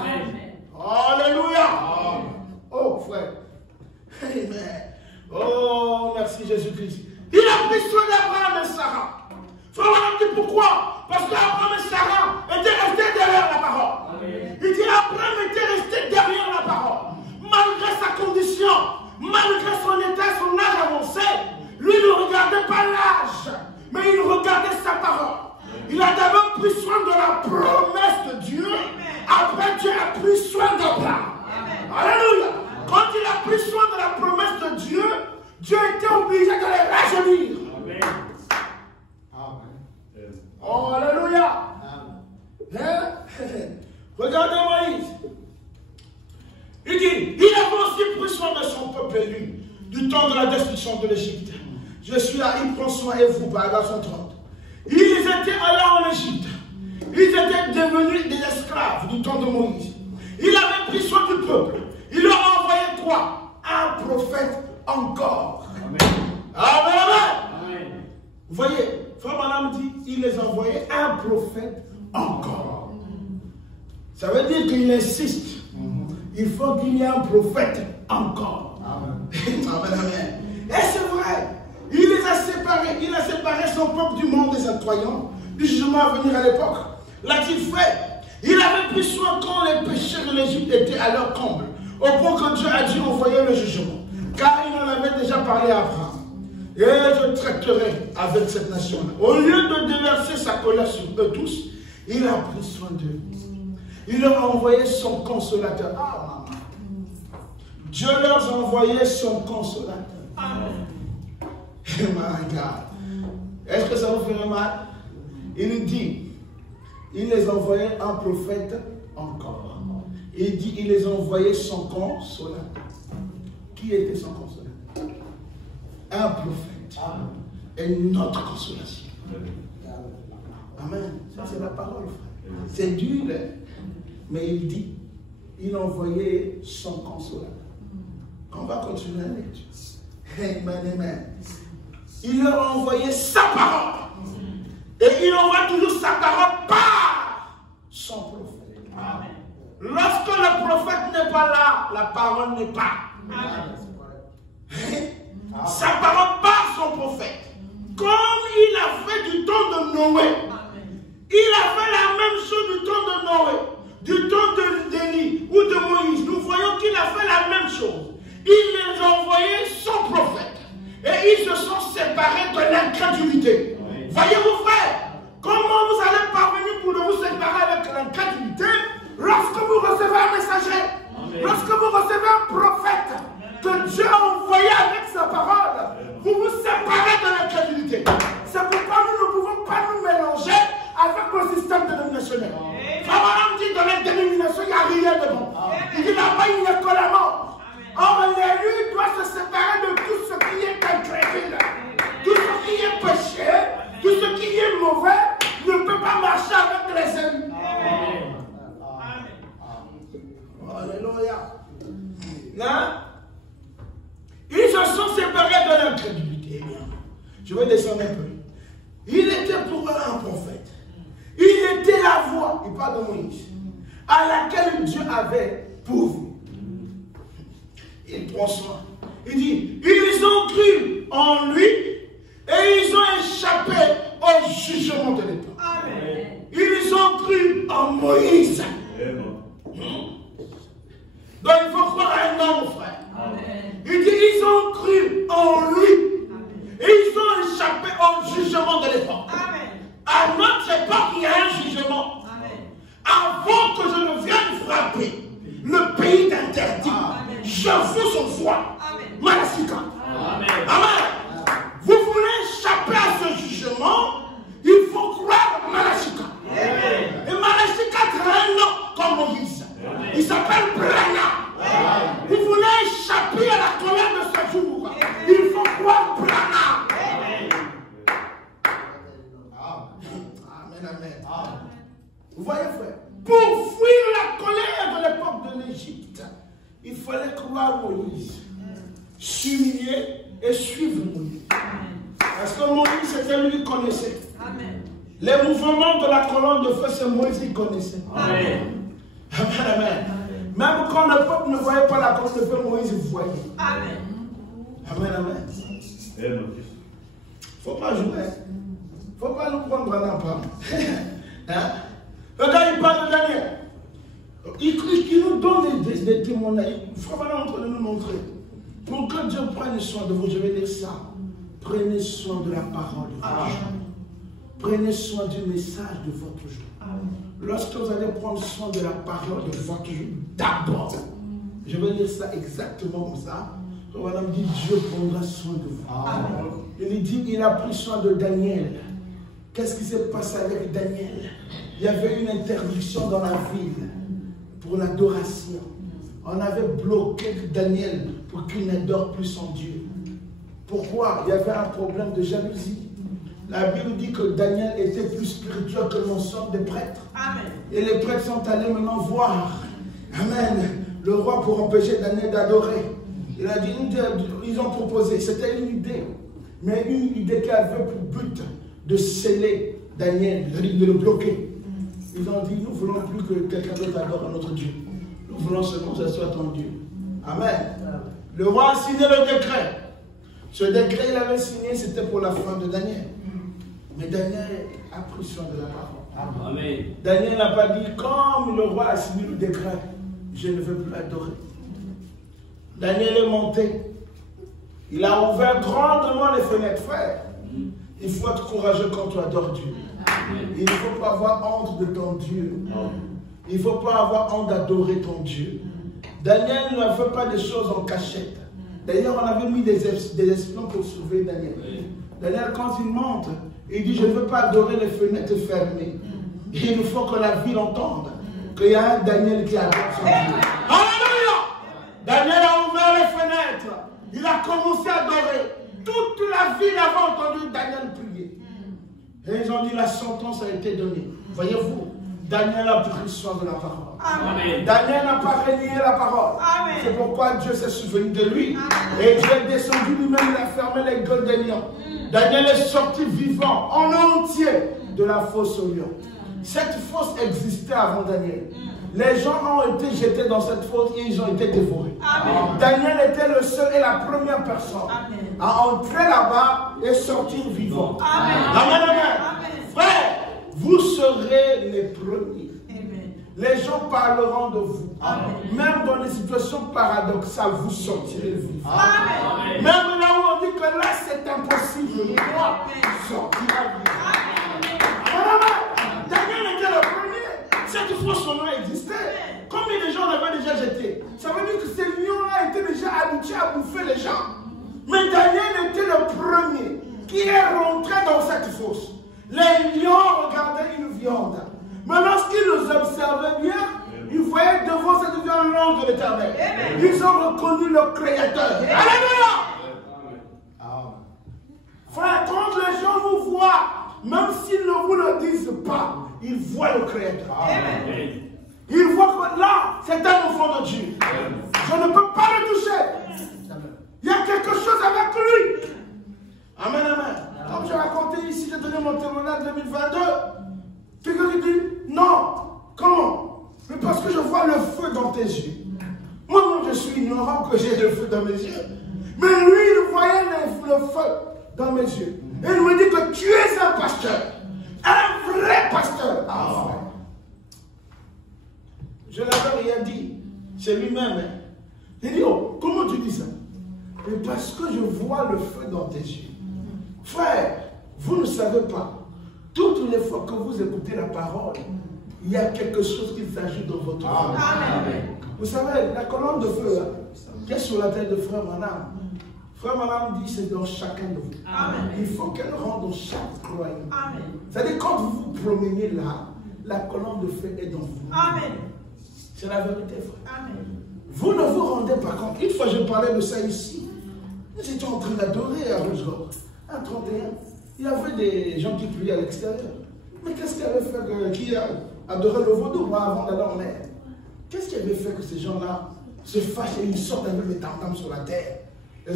Amen. Alléluia. Amen. Oh frère. Amen. Oh, merci Jésus-Christ. Il a pris soin d'Abraham et Sarah. Frère, on a dit pourquoi? Parce qu'Abraham et Sarah étaient restés derrière la parole. Amen. Il dit Abraham était resté derrière la parole. Malgré sa condition, malgré son état, son âge avancé, lui ne regardait pas l'âge, mais il regardait sa parole. Il a d'abord pris soin de la promesse de Dieu. Après, Dieu a pris soin d'Abraham. Alléluia. Quand il a pris soin de la promesse de Dieu, Dieu était obligé de les rajeunir. Amen. Oh, alléluia. Hein? Regardez Moïse. Il dit, il avait aussi pris soin de son peuple élu, du temps de la destruction de l'Égypte. Je suis là, il prend soin et vous, paragraphe 130. Ils étaient allés en Égypte. Ils étaient devenus des esclaves du temps de Moïse. Il avait pris soin du peuple. Il leur a envoyé quoi? Un prophète encore. Amen. Amen, amen. Vous voyez, Frère Madame dit, il les envoyait un prophète encore. Ça veut dire qu'il insiste. Il faut qu'il y ait un prophète encore. Amen. Amen, amen. Et c'est vrai. Il les a séparés. Il a séparé son peuple du monde des incroyants, du jugement à venir à l'époque. L'a-t-il fait? Il avait pris soin quand les péchés de l'Égypte étaient à leur comble, au point que Dieu a dû envoyer le jugement. Car il en avait déjà parlé à Abraham. Et je traiterai avec cette nation-là. Au lieu de déverser sa colère sur eux tous, il a pris soin d'eux. Il leur a envoyé son consolateur. Ah, maman. Dieu leur a envoyé son consolateur. Amen. My God. Est-ce que ça vous fait mal? Il dit, il les envoyait un prophète encore. Il dit, il les envoyait son consolateur. Qui était son consolateur? Un prophète. Et notre consolation. Amen. Ça c'est la parole, frère. C'est dur, mais il dit, il envoyait son consolateur. On va continuer la lecture. Amen, amen. Il leur a envoyé sa parole. Et il envoie toujours sa parole par son prophète. Amen. Lorsque le prophète n'est pas là, la parole n'est pas. Amen. Sa parole par son prophète. Comme il a fait du temps de Noé. Amen. Il a fait la même chose du temps de Noé, du temps d'Élie ou de Moïse. Nous voyons qu'il a fait la même chose. Il les a envoyés son prophète. Et ils se sont séparés de l'incrédulité. Voyez-vous, frère, comment vous allez parvenir pour vous séparer avec l'incrédulité lorsque vous recevez un messager, lorsque vous recevez un prophète que Dieu a envoyé avec sa parole, vous vous séparez de l'incrédulité. C'est pourquoi nous ne pouvons pas nous mélanger avec le système dénominationnel. Abraham dit dans la dénomination, il n'y a rien de bon. Il dit là-bas, il n'y a que la mort. Or, l'élu doit se séparer de tout ce qui est incrédule. Tout ce qui est péché, tout ce qui est mauvais, ne peut pas marcher avec les élus. Alléluia. Ils se sont séparés de l'incrédulité. Je vais descendre un peu. Il était pour eux un prophète. Il était la voix, il parle de Moïse, à laquelle Dieu avait pourvu. Il prend soin. Il dit, ils ont cru en lui et ils ont échappé au jugement de l'époque. Ils ont cru en Moïse. le pays d'interdit. Je vous envoie. Malachika. Amen. Vous voulez échapper à ce jugement, il faut croire Malachika. Et Malachika traîne comme Moïse. Il s'appelle Brana. Vous voulez échapper à la colère de ce jour, il faut croire Brana. Amen. Vous voyez, frère, pour fuir la colère de l'époque de l'Égypte, il fallait croire Moïse, s'humilier et suivre Moïse. Parce que Moïse, c'était lui qui connaissait. Amen. Les mouvements de la colonne de feu, c'est Moïse qui connaissait. Amen. Amen. Même quand le peuple ne voyait pas la colonne de feu, Moïse voyait. Amen. Amen. Il ne faut pas jouer. Il ne faut pas nous prendre à l'emprunt. Regarde, il parle de Daniel. Il nous donne des témoignages. Il faut vraiment en train de nous montrer. Pour que Dieu prenne soin de vous, je vais dire ça. Prenez soin de la parole de votre jour. Prenez soin du message de votre jour. Lorsque vous allez prendre soin de la parole de votre jour, d'abord, je vais dire ça exactement comme ça. Voilà, me dit Dieu prendra soin de vous. Il dit, il a pris soin de Daniel. Qu'est-ce qui s'est passé avec Daniel? Il y avait une interdiction dans la ville pour l'adoration. On avait bloqué Daniel pour qu'il n'adore plus son Dieu. Pourquoi? Il y avait un problème de jalousie. La Bible dit que Daniel était plus spirituel que l'ensemble des prêtres. Amen. Et les prêtres sont allés maintenant voir, Amen, le roi pour empêcher Daniel d'adorer. Il a dit, ils ont proposé, c'était une idée, mais une idée qui avait pour but de sceller Daniel, de le bloquer. Ils ont dit, nous ne voulons plus que quelqu'un d'autre adore notre Dieu. Nous voulons seulement que ce soit ton Dieu. Amen. Le roi a signé le décret. Ce décret, il avait signé, c'était pour la fin de Daniel. Mais Daniel a pris soin de la parole. Amen. Daniel n'a pas dit, comme le roi a signé le décret, je ne veux plus adorer. Daniel est monté. Il a ouvert grandement les fenêtres, frère. Il faut être courageux quand tu adores Dieu. Il ne faut pas avoir honte de ton Dieu. Il ne faut pas avoir honte d'adorer ton Dieu. Daniel ne fait pas des choses en cachette. D'ailleurs, on avait mis des espions pour sauver Daniel. Daniel, quand il monte, il dit, je ne veux pas adorer les fenêtres fermées. Et il faut que la ville entende qu'il y a un Daniel qui adore son Dieu. Alléluia! Daniel a ouvert les fenêtres. Il a commencé à adorer. Toute la ville avait entendu Daniel prier. Et ils ont dit, la sentence a été donnée. Voyez-vous, Daniel a pris soin de la parole. Amen. Daniel n'a pas renié la parole. C'est pourquoi Dieu s'est souvenu de lui. Amen. Et Dieu est descendu lui-même, il a fermé les gueules des lions. Daniel est sorti vivant, en entier, de la fosse aux lions. Cette fosse existait avant Daniel. Les gens ont été jetés dans cette fosse et ils ont été dévorés. Amen. Daniel était le seul et la première personne à entrer là-bas et sortir vivant. Amen. Amen. Amen. Amen. Frère, vous serez les premiers. Amen. Les gens parleront de vous. Amen. Même dans des situations paradoxales, vous sortirez vivant. Amen. Même là où on dit que là c'est impossible, moi, sortira vivant. Amen. Daniel était le premier. Cette fosse au lion existait. Combien de gens l'avaient déjà jeté? Ça veut dire que ces lions-là étaient déjà habitués à bouffer les gens. Mais Daniel était le premier qui est rentré dans cette fosse. Les lions regardaient une viande. Mais lorsqu'ils nous observaient bien, ils voyaient devant cette viande l'ange de l'Éternel. Ils ont reconnu le Créateur. Alléluia! Frère, quand les gens vous voient, même s'ils ne vous le disent pas, ils voient le Créateur. Amen. Ils voient que là, c'est un enfant de Dieu. Je ne peux pas le toucher. Il y a quelque chose avec lui. Amen, amen. Comme j'ai raconté ici, j'ai donné mon témoignage 2022. Quelqu'un qui dit, non, comment? Mais parce que je vois le feu dans tes yeux. Moi, je suis ignorant que j'ai le feu dans mes yeux. Mais lui, il voyait le feu dans mes yeux. Et il me dit que tu es un pasteur. Un vrai pasteur. Ah, je ne l'avais rien dit. C'est lui-même. Il dit, oh, comment tu dis ça? Et parce que je vois le feu dans tes yeux. Frère, vous ne savez pas. Toutes les fois que vous écoutez la parole, il y a quelque chose qui s'ajoute dans votre vie. Vous savez, la colonne de feu qui est sur la tête de Frère Manam, Frère Manam dit c'est dans chacun de vous. Amen. Il faut qu'elle rentre dans chaque croyant. Amen. C'est-à-dire quand vous vous promenez là, la colonne de feu est dans vous. Amen. C'est la vérité, frère. Amen. Vous ne vous rendez pas compte. Une fois, je parlais de ça ici. Nous étions en train d'adorer à Rougegorge. À 31, il y avait des gens qui priaient à l'extérieur. Mais qu'est-ce qui avait fait qui adorait le vaudou, moi, avant d'aller en mer? Qu'est-ce qui avait fait que ces gens-là se fâchent et ils sortent avec des tam-tams sur la terre,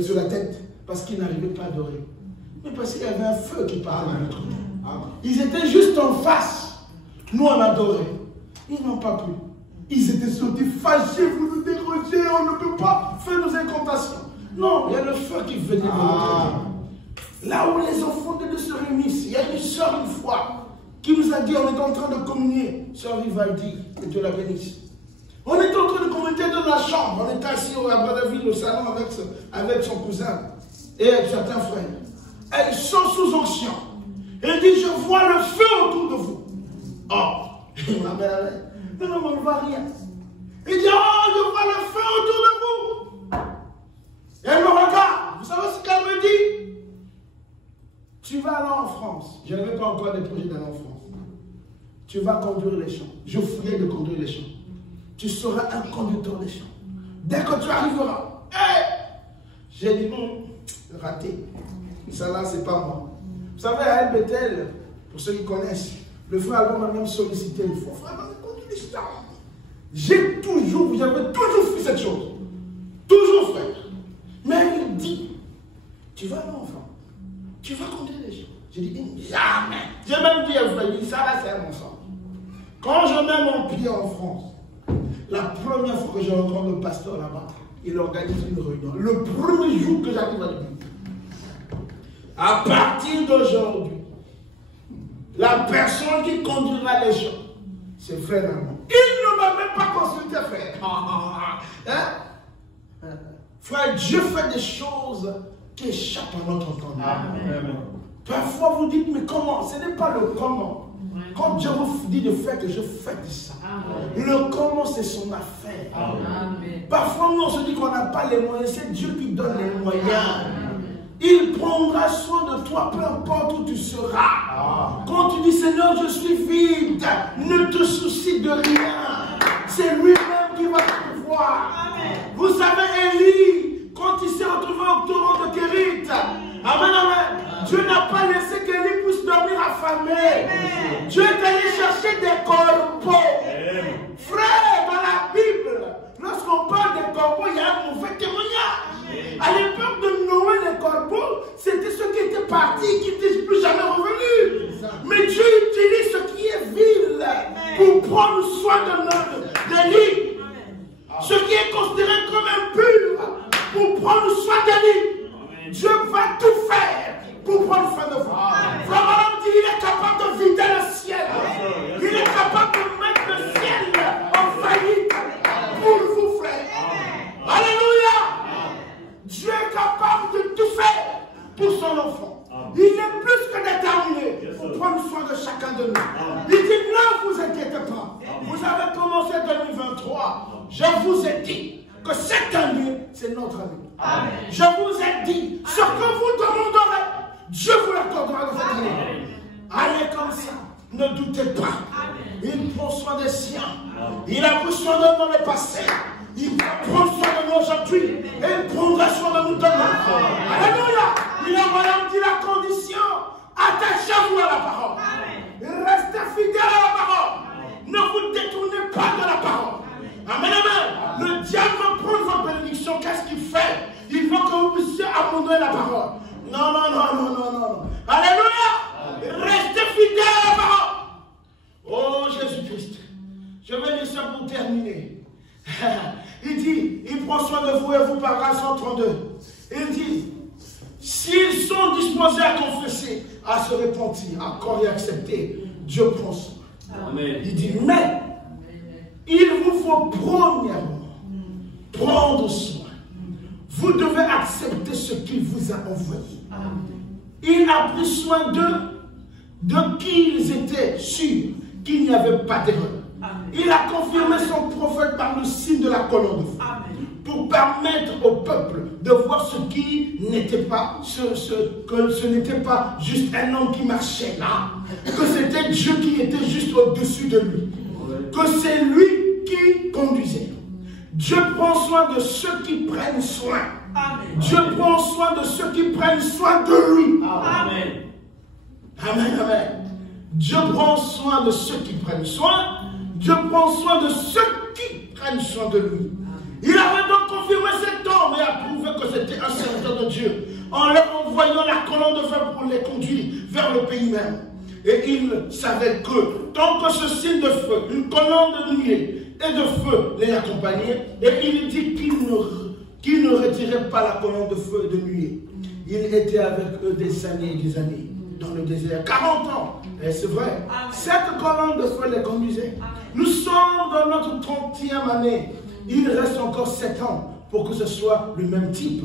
sur la tête, parce qu'ils n'arrivaient pas à adorer? Mais parce qu'il y avait un feu qui parlait de l'autre. Ils étaient juste en face. Nous, on adorait. Ils n'ont pas pu. Ils étaient sortis fâchés, vous nous dérogez, on ne peut pas faire nos incantations. Non, il y a le feu qui venait de l'autre. Là où les enfants de Dieu se réunissent, il y a une soeur une fois qui nous a dit, on est en train de communier, sœur Rivaldi, que Dieu la bénisse. On était en train de communier dans la chambre, on était assis à Bradaville au salon avec son cousin et avec certains frères. Elles sont sous onction. Elle dit, je vois le feu autour de vous. Oh, non, on ne voit rien. Il dit, oh, je vois le feu autour de vous. Et elle me regarde. Vous savez ce qu'elle me dit? Tu vas aller en France. Je n'avais pas encore des projets d'aller en France. Tu vas conduire les champs. Je fouillais de conduire les champs. Tu seras un conducteur des champs. Dès que tu arriveras. Hey! J'ai dit non, raté. Ça là, c'est pas moi. Vous savez, à El Bethel, pour ceux qui connaissent, le frère Albert m'a même sollicité une fois. Frère, conduis les champs. J'avais toujours fait cette chose. Toujours, frère. Mais il dit, tu vas aller en France. Tu vas conduire les gens. J'ai dit, jamais. J'ai même dit à frère, ça là, c'est mon sang. Quand je mets mon pied en France, la première fois que je rencontre le pasteur là-bas, il organise une réunion. Le premier jour que j'arrive à l'église, à partir d'aujourd'hui, la personne qui conduira les gens, c'est frère Normand. Il ne m'a même pas consulté, frère. Hein? Frère, Dieu fait des choses qui échappent à notre entendement. Parfois vous dites, mais comment? Ce n'est pas le comment. Quand Dieu vous dit de faire que je fais ça. Le comment, c'est son affaire. Parfois, nous, on se dit qu'on n'a pas les moyens. C'est Dieu qui donne les moyens. Il prendra soin de toi, peu importe où tu seras. Quand tu dis, Seigneur, je suis vide, ne te soucie de rien. C'est lui-même qui va te voir. Vous savez, Élie, quand il s'est retrouvé au torrent de Kérit, amen, amen. Dieu n'a pas laissé qu'Élie puisse dormir affamé. Dieu est allé chercher des corbeaux. Frère, dans la Bible, lorsqu'on parle des corbeaux, il y a un mauvais témoignage. À l'époque de Noé, les corbeaux, c'était ceux qui étaient partis, qui n'étaient plus jamais revenus. Mais Dieu utilise ce qui est vil pour prendre soin de l'Élie. Ce qui est considéré comme impur pour prendre soin d'Élie. Dieu va tout faire pour prendre soin de vous. Frère Madame dit, il est capable de vider le ciel. Il est capable de mettre le ciel en faillite pour vous, frère. Alléluia. Dieu est capable de tout faire pour son enfant. Il est plus que déterminé pour prendre soin de chacun de nous. Il dit, ne vous inquiétez pas. Vous avez commencé 2023. Je vous ai dit que cette année, c'est notre année. Amen. Je vous ai dit, ce que vous demanderez, Dieu vous l'accordera de cette année. Allez comme ça, ne doutez pas. Il prend soin des siens. Il a pris soin de nous dans le passé. Il prend soin de nous aujourd'hui. Et il prendra soin de nous demain. Alléluia. Il a madame dit la condition. Attachez-vous à la parole. Restez fidèles à la parole. Ne vous détournez pas de la parole. Amen, amen. Le diable prend vos bénédictions. Qu'est-ce qu'il fait? Il veut que vous puissiez abandonner la parole. Non, non, non, non, non, non. Alléluia. Restez fidèles à la parole. Oh Jésus-Christ. Je vais dire ça pour terminer. Il dit, il prend soin de vous et vous parlera 132. Il dit, s'ils sont disposés à confesser, à se repentir, à croire et accepter, Dieu prend soin. Amen. Il dit, mais il vous faut premièrement prendre soin. Vous devez accepter ce qu'il vous a envoyé. Il a pris soin d'eux, de qui ils étaient sûrs qu'il n'y avait pas d'erreur. Il a confirmé son prophète par le signe de la colonne de feu. Pour permettre au peuple de voir ce qui n'était pas, que ce n'était pas juste un homme qui marchait là, que c'était Dieu qui était juste au-dessus de lui, que c'est lui qui conduisait. Dieu prend soin de ceux qui prennent soin. Dieu prend soin de ceux qui prennent soin de lui. Amen. Amen, amen. Dieu prend soin de ceux qui prennent soin. Dieu prend soin de ceux qui prennent soin de lui. Il avait donc confirmé cet homme et a prouvé que c'était un serviteur de Dieu en leur envoyant la colonne de feu pour les conduire vers le pays même. Et il savait que tant que ce signe de feu, une colonne de nuée et de feu les accompagnait, et il dit qu'il ne retirait pas la colonne de feu et de nuée. Il était avec eux des années et des années dans le désert, 40 ans. Et c'est vrai, cette colonne de feu les conduisait. Nous sommes dans notre 30e année. Il reste encore 7 ans pour que ce soit le même type.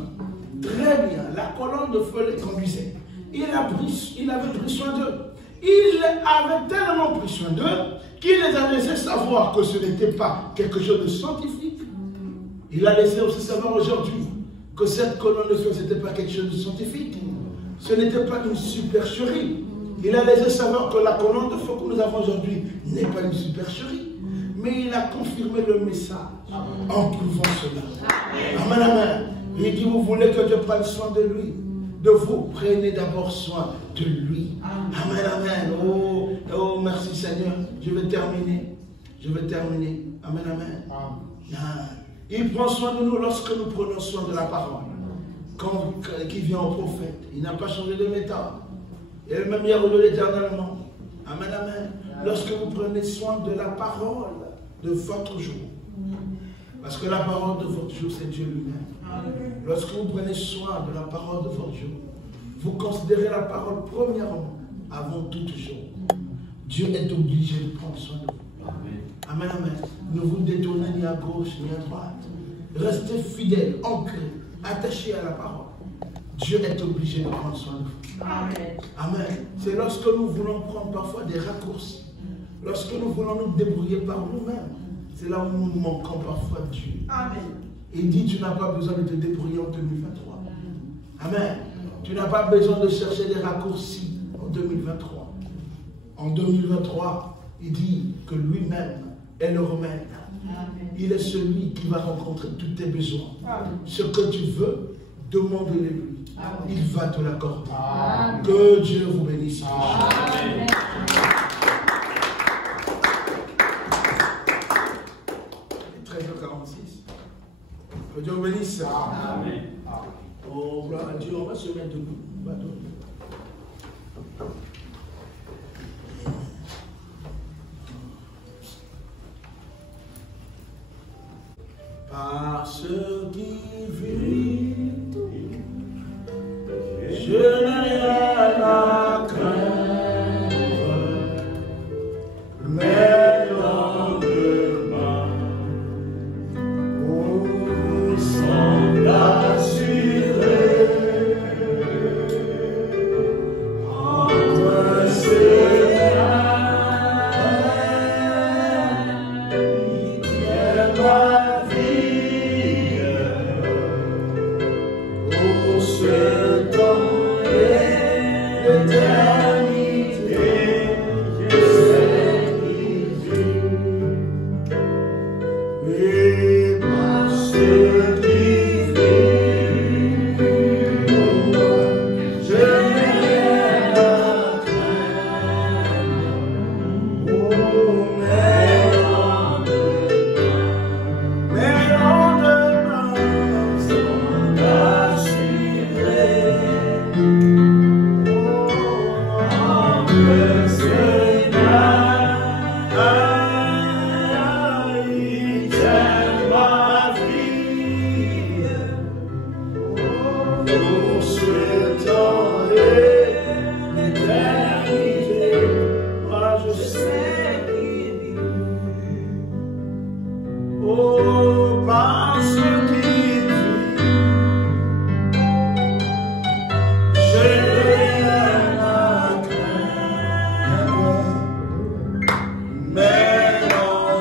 Très bien, la colonne de feu les conduisait. Il avait pris soin d'eux. Il avait tellement pris soin d'eux qu'il les a laissés savoir que ce n'était pas quelque chose de scientifique. Il a laissé aussi savoir aujourd'hui que cette colonne de feu, ce n'était pas quelque chose de scientifique. Ce n'était pas une supercherie. Il a laissé savoir que la colonne de feu que nous avons aujourd'hui n'est pas une supercherie. Mais il a confirmé le message en prouvant cela. Amen, amen. Il dit, vous voulez que Dieu prenne soin de lui, de vous, prenez d'abord soin de lui. Amen, amen. Oh, oh, merci Seigneur. Je vais terminer. Je vais terminer. Amen, amen. Il prend soin de nous lorsque nous prenons soin de la parole. Qui vient au prophète. Il n'a pas changé de méthode. Et le même hier au éternellement. Amen, amen. Lorsque vous prenez soin de la parole de votre jour. Parce que la parole de votre jour, c'est Dieu lui-même. Lorsque vous prenez soin de la parole de votre jour, vous considérez la parole premièrement, avant toute chose. Dieu est obligé de prendre soin de vous. Amen, amen. Ne vous détournez ni à gauche ni à droite. Restez fidèles, ancrés, attachés à la parole. Dieu est obligé de prendre soin de vous. Amen. Amen. C'est lorsque nous voulons prendre parfois des raccourcis. Lorsque nous voulons nous débrouiller par nous-mêmes, c'est là où nous manquons parfois de Dieu. Amen. Il dit, tu n'as pas besoin de te débrouiller en 2023. Amen. Tu n'as pas besoin de chercher des raccourcis en 2023. En 2023, il dit que lui-même est le remède. Amen. Il est celui qui va rencontrer tous tes besoins. Amen. Ce que tu veux, demande-le lui. Amen. Il va te l'accorder. Que Dieu vous bénisse. Amen. 13h46. Que Dieu vous bénisse. Amen. Oh, gloire à Dieu. On va se mettre debout. Parce qu'il vit, je n'ai rien à craindre, mais lendemain, nous sommes assurés entre ces mains, il tient ma vie au ce temps. Mais non.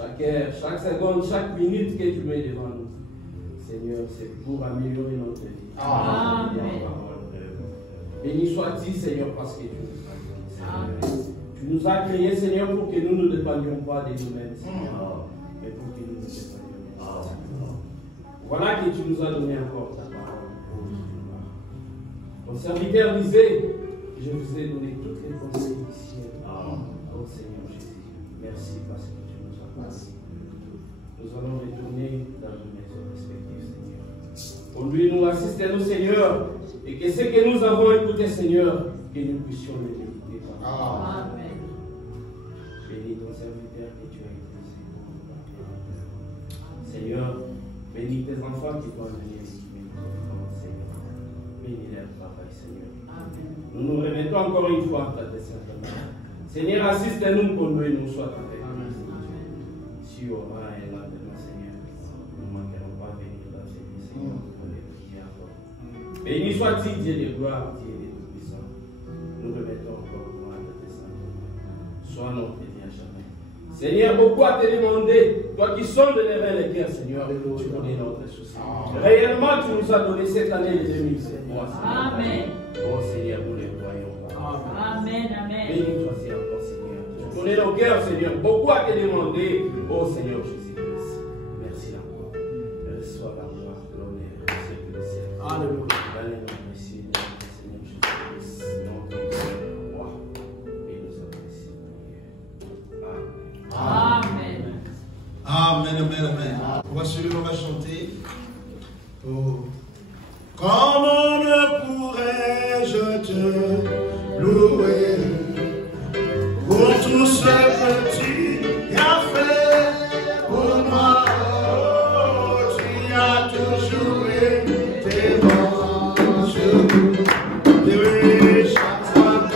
chaque heure, chaque seconde, chaque minute que tu mets devant nous. Seigneur, c'est pour améliorer notre vie. Amen. Béni sois-tu, Seigneur, parce que tu nous as créés, Seigneur. Tu nous as créés, Seigneur, pour que nous ne dépendions pas de nous-mêmes, Seigneur, mais pour que nous nous dépendions de toi. Voilà que tu nous as donné encore ta parole. Ton serviteur disait, je vous ai donné toutes les conseils du ciel. Oh Seigneur Jésus, merci parce que tu nous as passé. Nous allons retourner dans nos maisons respectives, Seigneur. Conduis-nous, assistez-nous, Seigneur, et que ce que nous avons écouté, Seigneur, que nous puissions le méditer. Amen. Bénis ton serviteur que tu as utilisé pour nous parler. Seigneur, bénis tes enfants qui doivent venir équiper nos enfants, Seigneur. Bénis leur travail, Seigneur. Amen. Nous nous remettons encore une fois à ta descente. Seigneur, assiste-nous, conduis-nous, soit avec nous. Si au moins et là-dedans, Seigneur, nous ne manquerons pas de venir dans cette vie, Seigneur, pour les prier encore. Béni soit-il, Dieu de gloire, Dieu de tout-puissant. Nous remettons encore à ta descente. Sois notre Dieu à jamais. Seigneur, beaucoup à te demander, toi qui sondes les reins les cœurs, Seigneur, tu connais notre souci. Réellement, tu nous as donné cette année de 2023. Amen. Oh Seigneur, nous les croyons. Amen, amen. Bénis-toi, encore, Seigneur. Tu connais nos cœurs, Seigneur. Beaucoup à te demander, oh Seigneur Jésus-Christ. Merci encore. Reçois la gloire, l'honneur, le siècle des siècles. Alléluia. Dans les noms du Seigneur Jésus-Christ, notre roi, et nous apprécions. Amen. Amen, amen, amen. On va suivre, on va chanter. Oh. Comment ne pourrais-je te louer pour tout ce que tu as fait pour moi? Oh, tu as toujours été mon secours. Oui, chaque fois que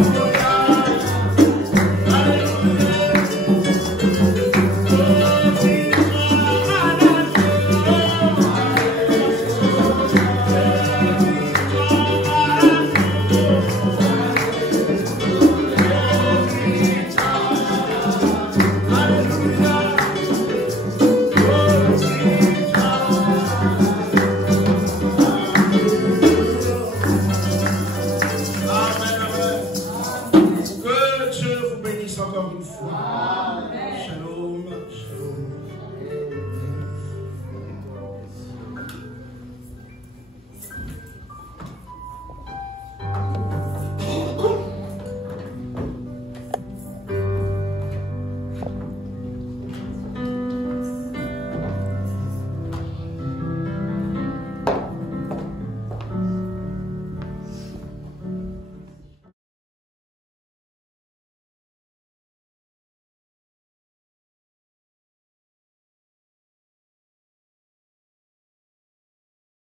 Amen.